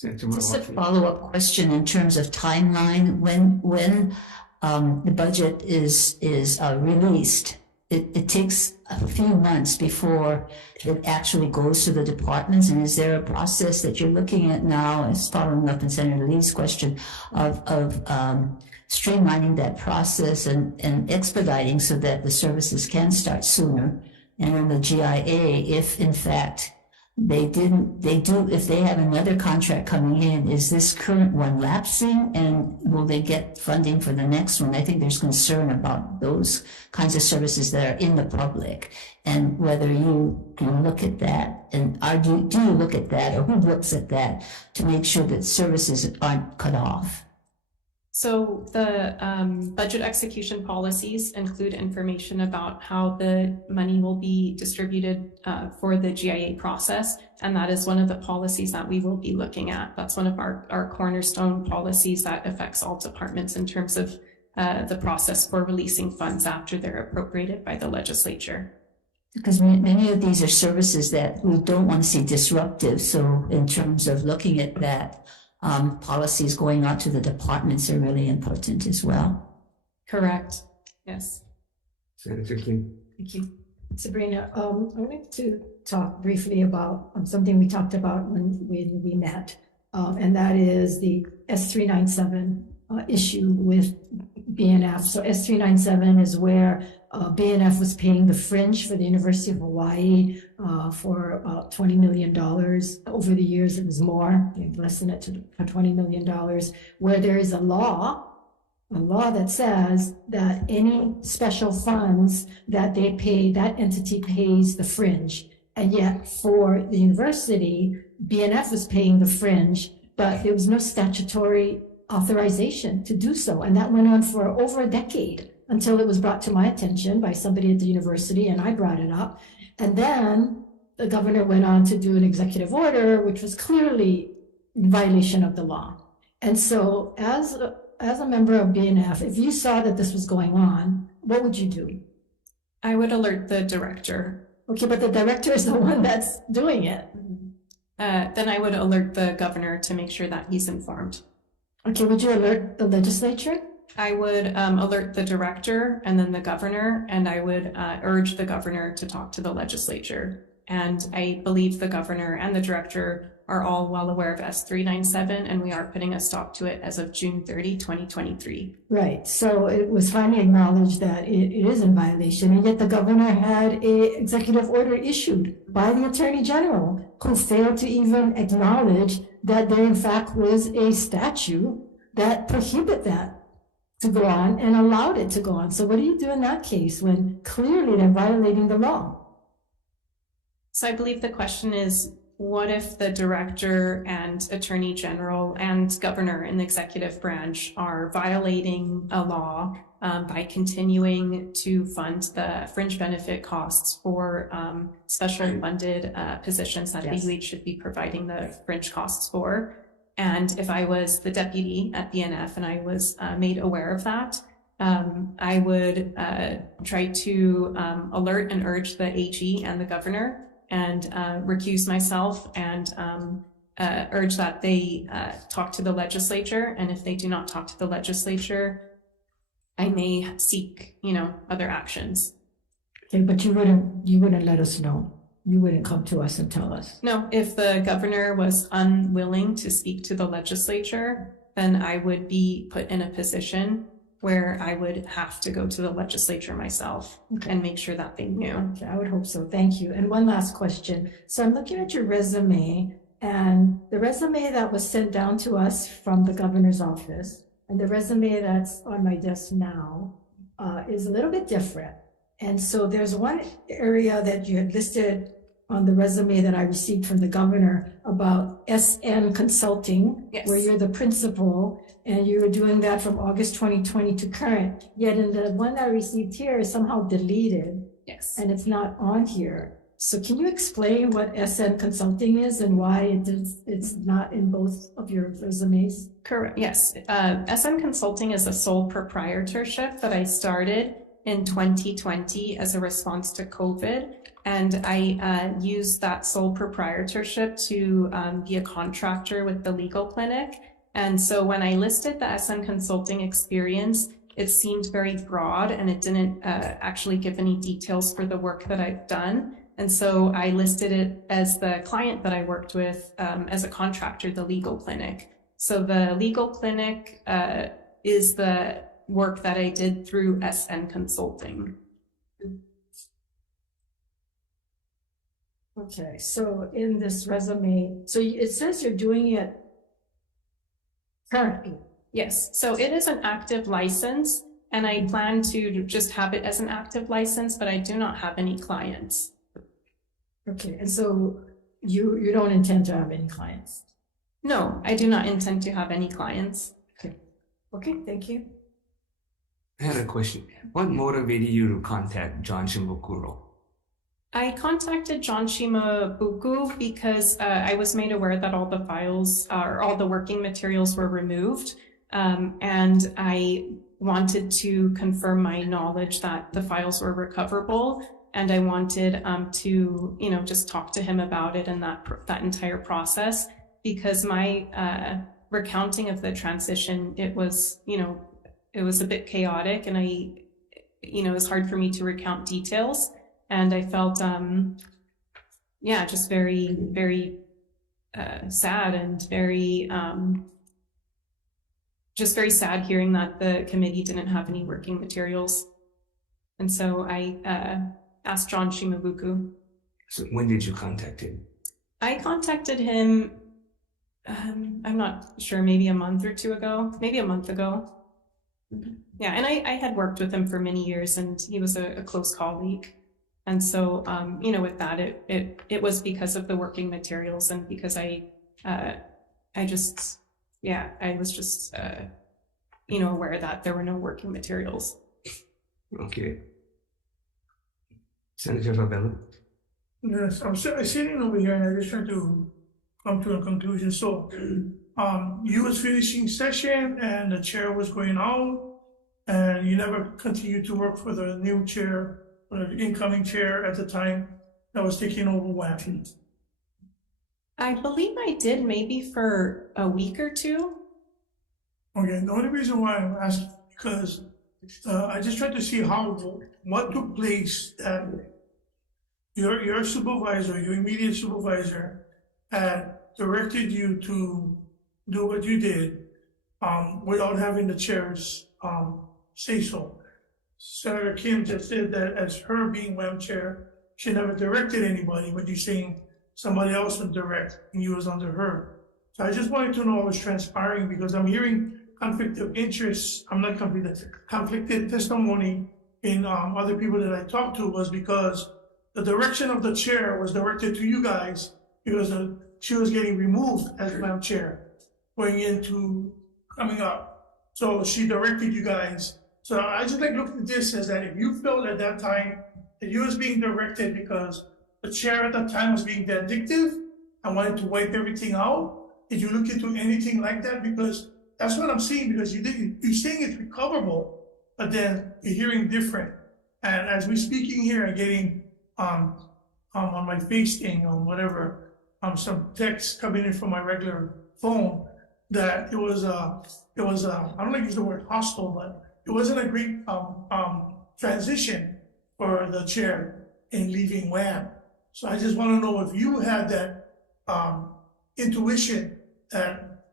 Just a follow-up question in terms of timeline. When the budget is released, it takes a few months before it actually goes to the departments. And is there a process that you're looking at now, as following up on Senator Lee's question, of streamlining that process and expediting so that the services can start sooner? And in the GIA, if in fact if they have another contract coming in, is this current one lapsing and will they get funding for the next one? I think there's concern about those kinds of services that are in the public and whether you can look at that and do you look at that or who looks at that to make sure that services aren't cut off? So the budget execution policies include information about how the money will be distributed for the GIA process. And that is one of the policies that we will be looking at. That's one of our cornerstone policies that affects all departments in terms of the process for releasing funds after they're appropriated by the legislature. Because many of these are services that we don't want to see disruptive. So in terms of looking at that, policies going out to the departments are really important as well. Correct. Yes. Senator King. Thank you. Sabrina, I wanted to talk briefly about something we talked about when we met, and that is the S397 issue with BNF. So S397 is where BNF was paying the fringe for the University of Hawaii for about $20 million. Over the years, it was more, less than it for $20 million, where there is a law that says that any special funds that they pay, that entity pays the fringe. And yet for the university, BNF was paying the fringe, but there was no statutory authorization to do so. And that went on for over a decade until it was brought to my attention by somebody at the university, and I brought it up. And then the governor went on to do an executive order, which was clearly in violation of the law. And so as a member of BNF, if you saw that this was going on, what would you do? I would alert the director. Okay, but the director is the one that's doing it. Then I would alert the governor to make sure that he's informed. Okay, would you alert the legislature? I would alert the director and then the governor, and I would urge the governor to talk to the legislature. And I believe the governor and the director are all well aware of S397, and we are putting a stop to it as of June 30, 2023. Right. So it was finally acknowledged that it is in violation, and yet the governor had an executive order issued by the attorney general who failed to even acknowledge that there in fact was a statute that prohibited that to go on and allowed it to go on. So what do you do in that case when clearly they're violating the law? So I believe the question is, what if the director and attorney general and governor in the executive branch are violating a law by continuing to fund the fringe benefit costs for special funded positions that the UH should be providing the fringe costs for? And if I was the deputy at BNF and I was made aware of that, I would try to alert and urge the AG and the governor and recuse myself and urge that they talk to the legislature. And if they do not talk to the legislature, I may seek, other actions. Okay, but you wouldn't let us know. you wouldn't come to us and tell us? No, if the governor was unwilling to speak to the legislature, then I would be put in a position where I would have to go to the legislature myself and make sure that they knew. Okay, I would hope so. Thank you. And one last question. So I'm looking at your resume, and the resume that was sent down to us from the governor's office and the resume that's on my desk now is a little bit different. And so there's one area that you had listed on the resume that I received from the governor about SN Consulting, Yes. where you're the principal, and you were doing that from August 2020 to current. Yet in the one I received here is somehow deleted. Yes. And it's not on here. So can you explain what SN Consulting is and why it's not in both of your resumes? Correct. Yes. SM Consulting is a sole proprietorship that I started in 2020 as a response to COVID. And I used that sole proprietorship to be a contractor with the legal clinic. And so when I listed the SM Consulting experience, it seemed very broad and it didn't actually give any details for the work that I've done. And so I listed it as the client that I worked with as a contractor, the legal clinic. So the legal clinic is the work that I did through SN Consulting. Okay, so in this resume, so it says you're doing it currently. Yes, so it is an active license and I plan to just have it as an active license, but I do not have any clients. Okay, and so you don't intend to have any clients? No, I do not intend to have any clients. Okay, thank you. I had a question. What motivated you to contact John Shimbukuro? I contacted John Shimabuku because I was made aware that all the files or all the working materials were removed. And I wanted to confirm my knowledge that the files were recoverable. And I wanted to, just talk to him about it and that entire process, because my recounting of the transition, it was a bit chaotic, and it was hard for me to recount details. And I felt, just very, very sad and just very sad hearing that the committee didn't have any working materials. And so I asked John Shimabuku. So when did you contact him? I contacted him, I'm not sure, maybe a month or two ago, maybe a month ago. Yeah, and I had worked with him for many years, and he was a close colleague. And so, with that, it was because of the working materials and because I was just, aware that there were no working materials. Okay. Senator Favela? Yes, I'm sitting over here and I just trying to come to a conclusion. So, you was finishing session and the chair was going out, and you never continued to work for the new chair, or the incoming chair at the time that was taking over WAM. I believe I did, maybe for a week or two. Okay, the only reason why I'm asking, because I just tried to see what took place that your supervisor, your immediate supervisor, had directed you to do what you did without having the chair's say so. Senator Kim just said that as her being WAM chair, she never directed anybody, but you're saying somebody else would direct and you was under her. So I just wanted to know what was transpiring, because I'm hearing conflict of interest. I'm not conflicted testimony in other people that I talked to was because the direction of the chair was directed to you guys because she was getting removed as WAM chair going into coming up. So she directed you guys. So I just looked at this as that if you felt at that time that you was being directed because the chair at that time was being vindictive and wanted to wipe everything out, did you look into anything like that? Because that's what I'm seeing, because you're saying it's recoverable, but then you're hearing different. And as we're speaking here, I'm getting on my face thing or whatever, some text coming in from my regular phone that it was I don't like to use the word hostile, but it wasn't a great transition for the chair in leaving WAM. So I just want to know if you had that intuition that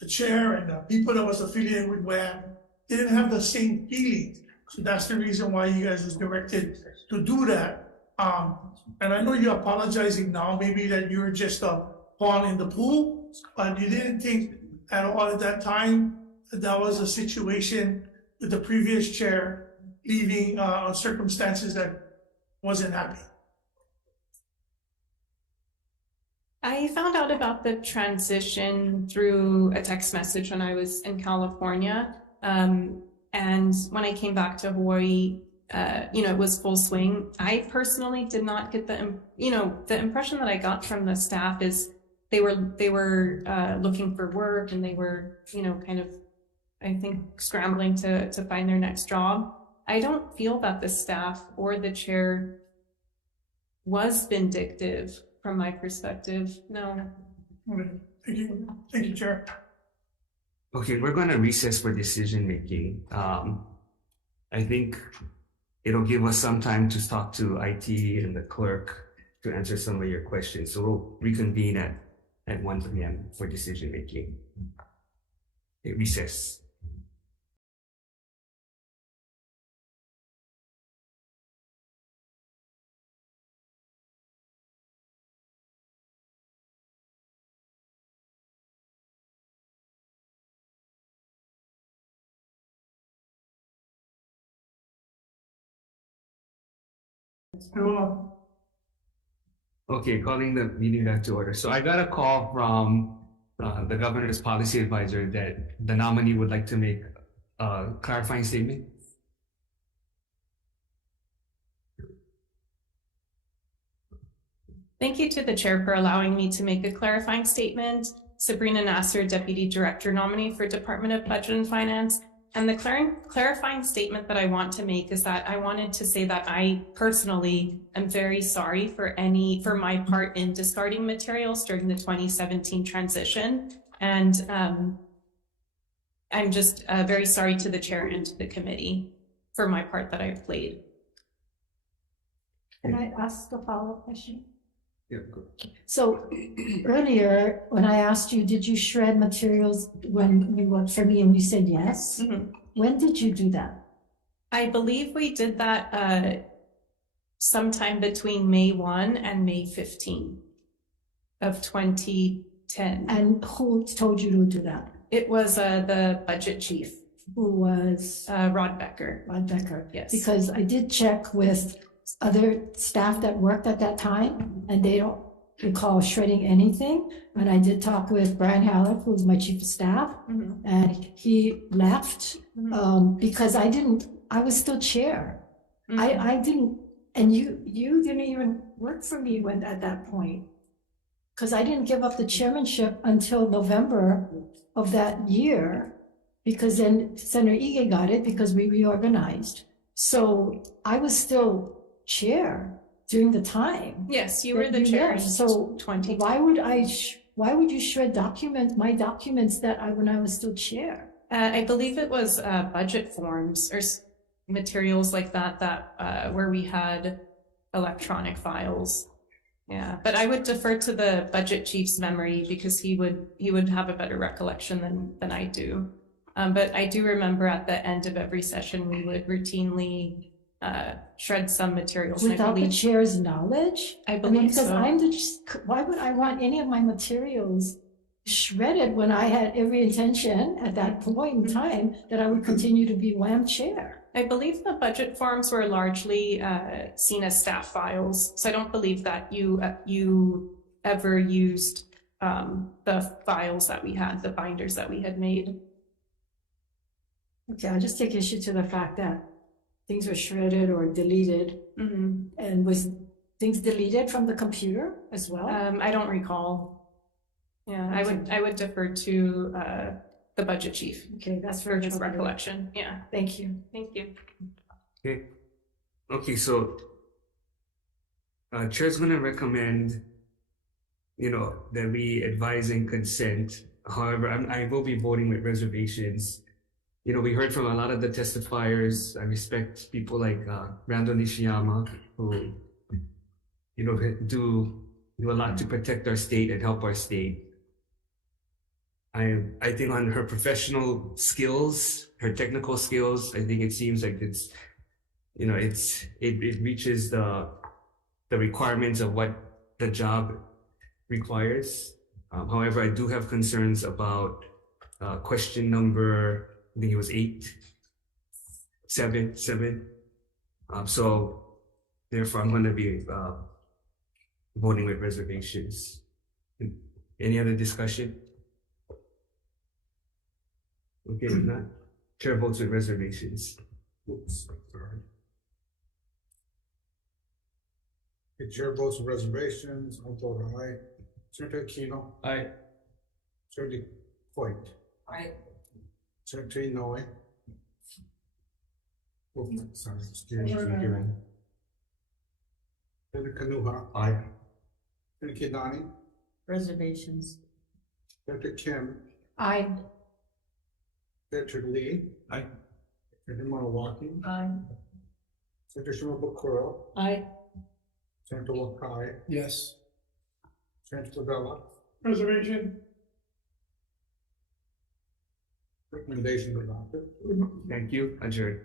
the chair and the people that was affiliated with WAM didn't have the same feeling. So that's the reason why you guys was directed to do that. And I know you're apologizing now, maybe that you're just a pawn in the pool, but you didn't think at all at that time that that was a situation with the previous chair leaving on circumstances that wasn't happy. I found out about the transition through a text message when I was in California. And when I came back to Hawaii, it was full swing. I personally did not get the impression that I got from the staff is they were looking for work, and they were, kind of, I think, scrambling to find their next job. I don't feel that the staff or the chair was vindictive from my perspective. No. Thank you. Thank you, Chair. Okay, we're going to recess for decision making. I think it'll give us some time to talk to IT and the clerk to answer some of your questions. So we'll reconvene at 1 p.m. for decision making. Okay, recess. Okay, calling the meeting back to order. So I got a call from the governor's policy advisor that the nominee would like to make a clarifying statement. Thank you to the chair for allowing me to make a clarifying statement. Sabrina Nasser, Deputy Director nominee for Department of Budget and Finance. And the clarifying statement that I want to make is that I wanted to say that I personally am very sorry for my part in discarding materials during the 2017 transition. And I'm just very sorry to the chair and to the committee for my part that I've played. Can I ask a follow-up question? Yeah, good. So earlier, when I asked you, did you shred materials when you worked for me, and you said yes? Mm-hmm. When did you do that? I believe we did that sometime between May 1 and May 15 of 2010. And who told you to do that? It was the budget chief. Who was? Rod Becker. Rod Becker. Yes. Because I did check with other staff that worked at that time, and they don't recall shredding anything. And I did talk with Brian Halleck, who was my chief of staff, and he left because I was still chair. I didn't, and you didn't even work for me at that point, because I didn't give up the chairmanship until November of that year, because then Senator Ige got it because we reorganized. So I was still chair during the time. Yes, you were the chair in so 20. Why would you shred my documents when I was still chair? I believe it was budget forms or materials like that where we had electronic files. Yeah, but I would defer to the budget chief's memory because he would have a better recollection than I do. But I do remember at the end of every session we would routinely shred some materials. Without the chair's knowledge? I believe because so. Why would I want any of my materials shredded when I had every intention at that point in time that I would continue to be WAM chair? I believe the budget forms were largely seen as staff files, so I don't believe that you ever used the files that we had, the binders that we had made. Okay, I'll just take issue to the fact that things were shredded or deleted. And was things deleted from the computer as well? I don't recall. Yeah, I would defer to the budget chief. Okay, that's for his recollection. Yeah. Thank you. Thank you. Okay, so chair's going to recommend, that we advise and consent. However, I will be voting with reservations. We heard from a lot of the testifiers. I respect people like Randall Nishiyama, who do a lot to protect our state and help our state. I think on her professional skills, her technical skills, I think it seems like it reaches the requirements of what the job requires. However, I do have concerns about question number, I think it was seven. So therefore, I'm going to be voting with reservations. Any other discussion? Okay, if not, chair votes with reservations. Oops, sorry. The chair votes with reservations. I'll vote aye. Senator Aquino. Aye. Senator Hoyt. Aye. Senator Inoue. Oh, sorry, excuse me. Aye. Senator Kanuha. Aye. Senator Kidani. Reservations. Senator Kim. Aye. Senator Lee. Aye. Senator Manawaki. Aye. Senator Shimabukuro. Aye. Senator Wakai. Yes. Senator Favela. Reservation. Recommendation adopted. Thank you. Adjourned.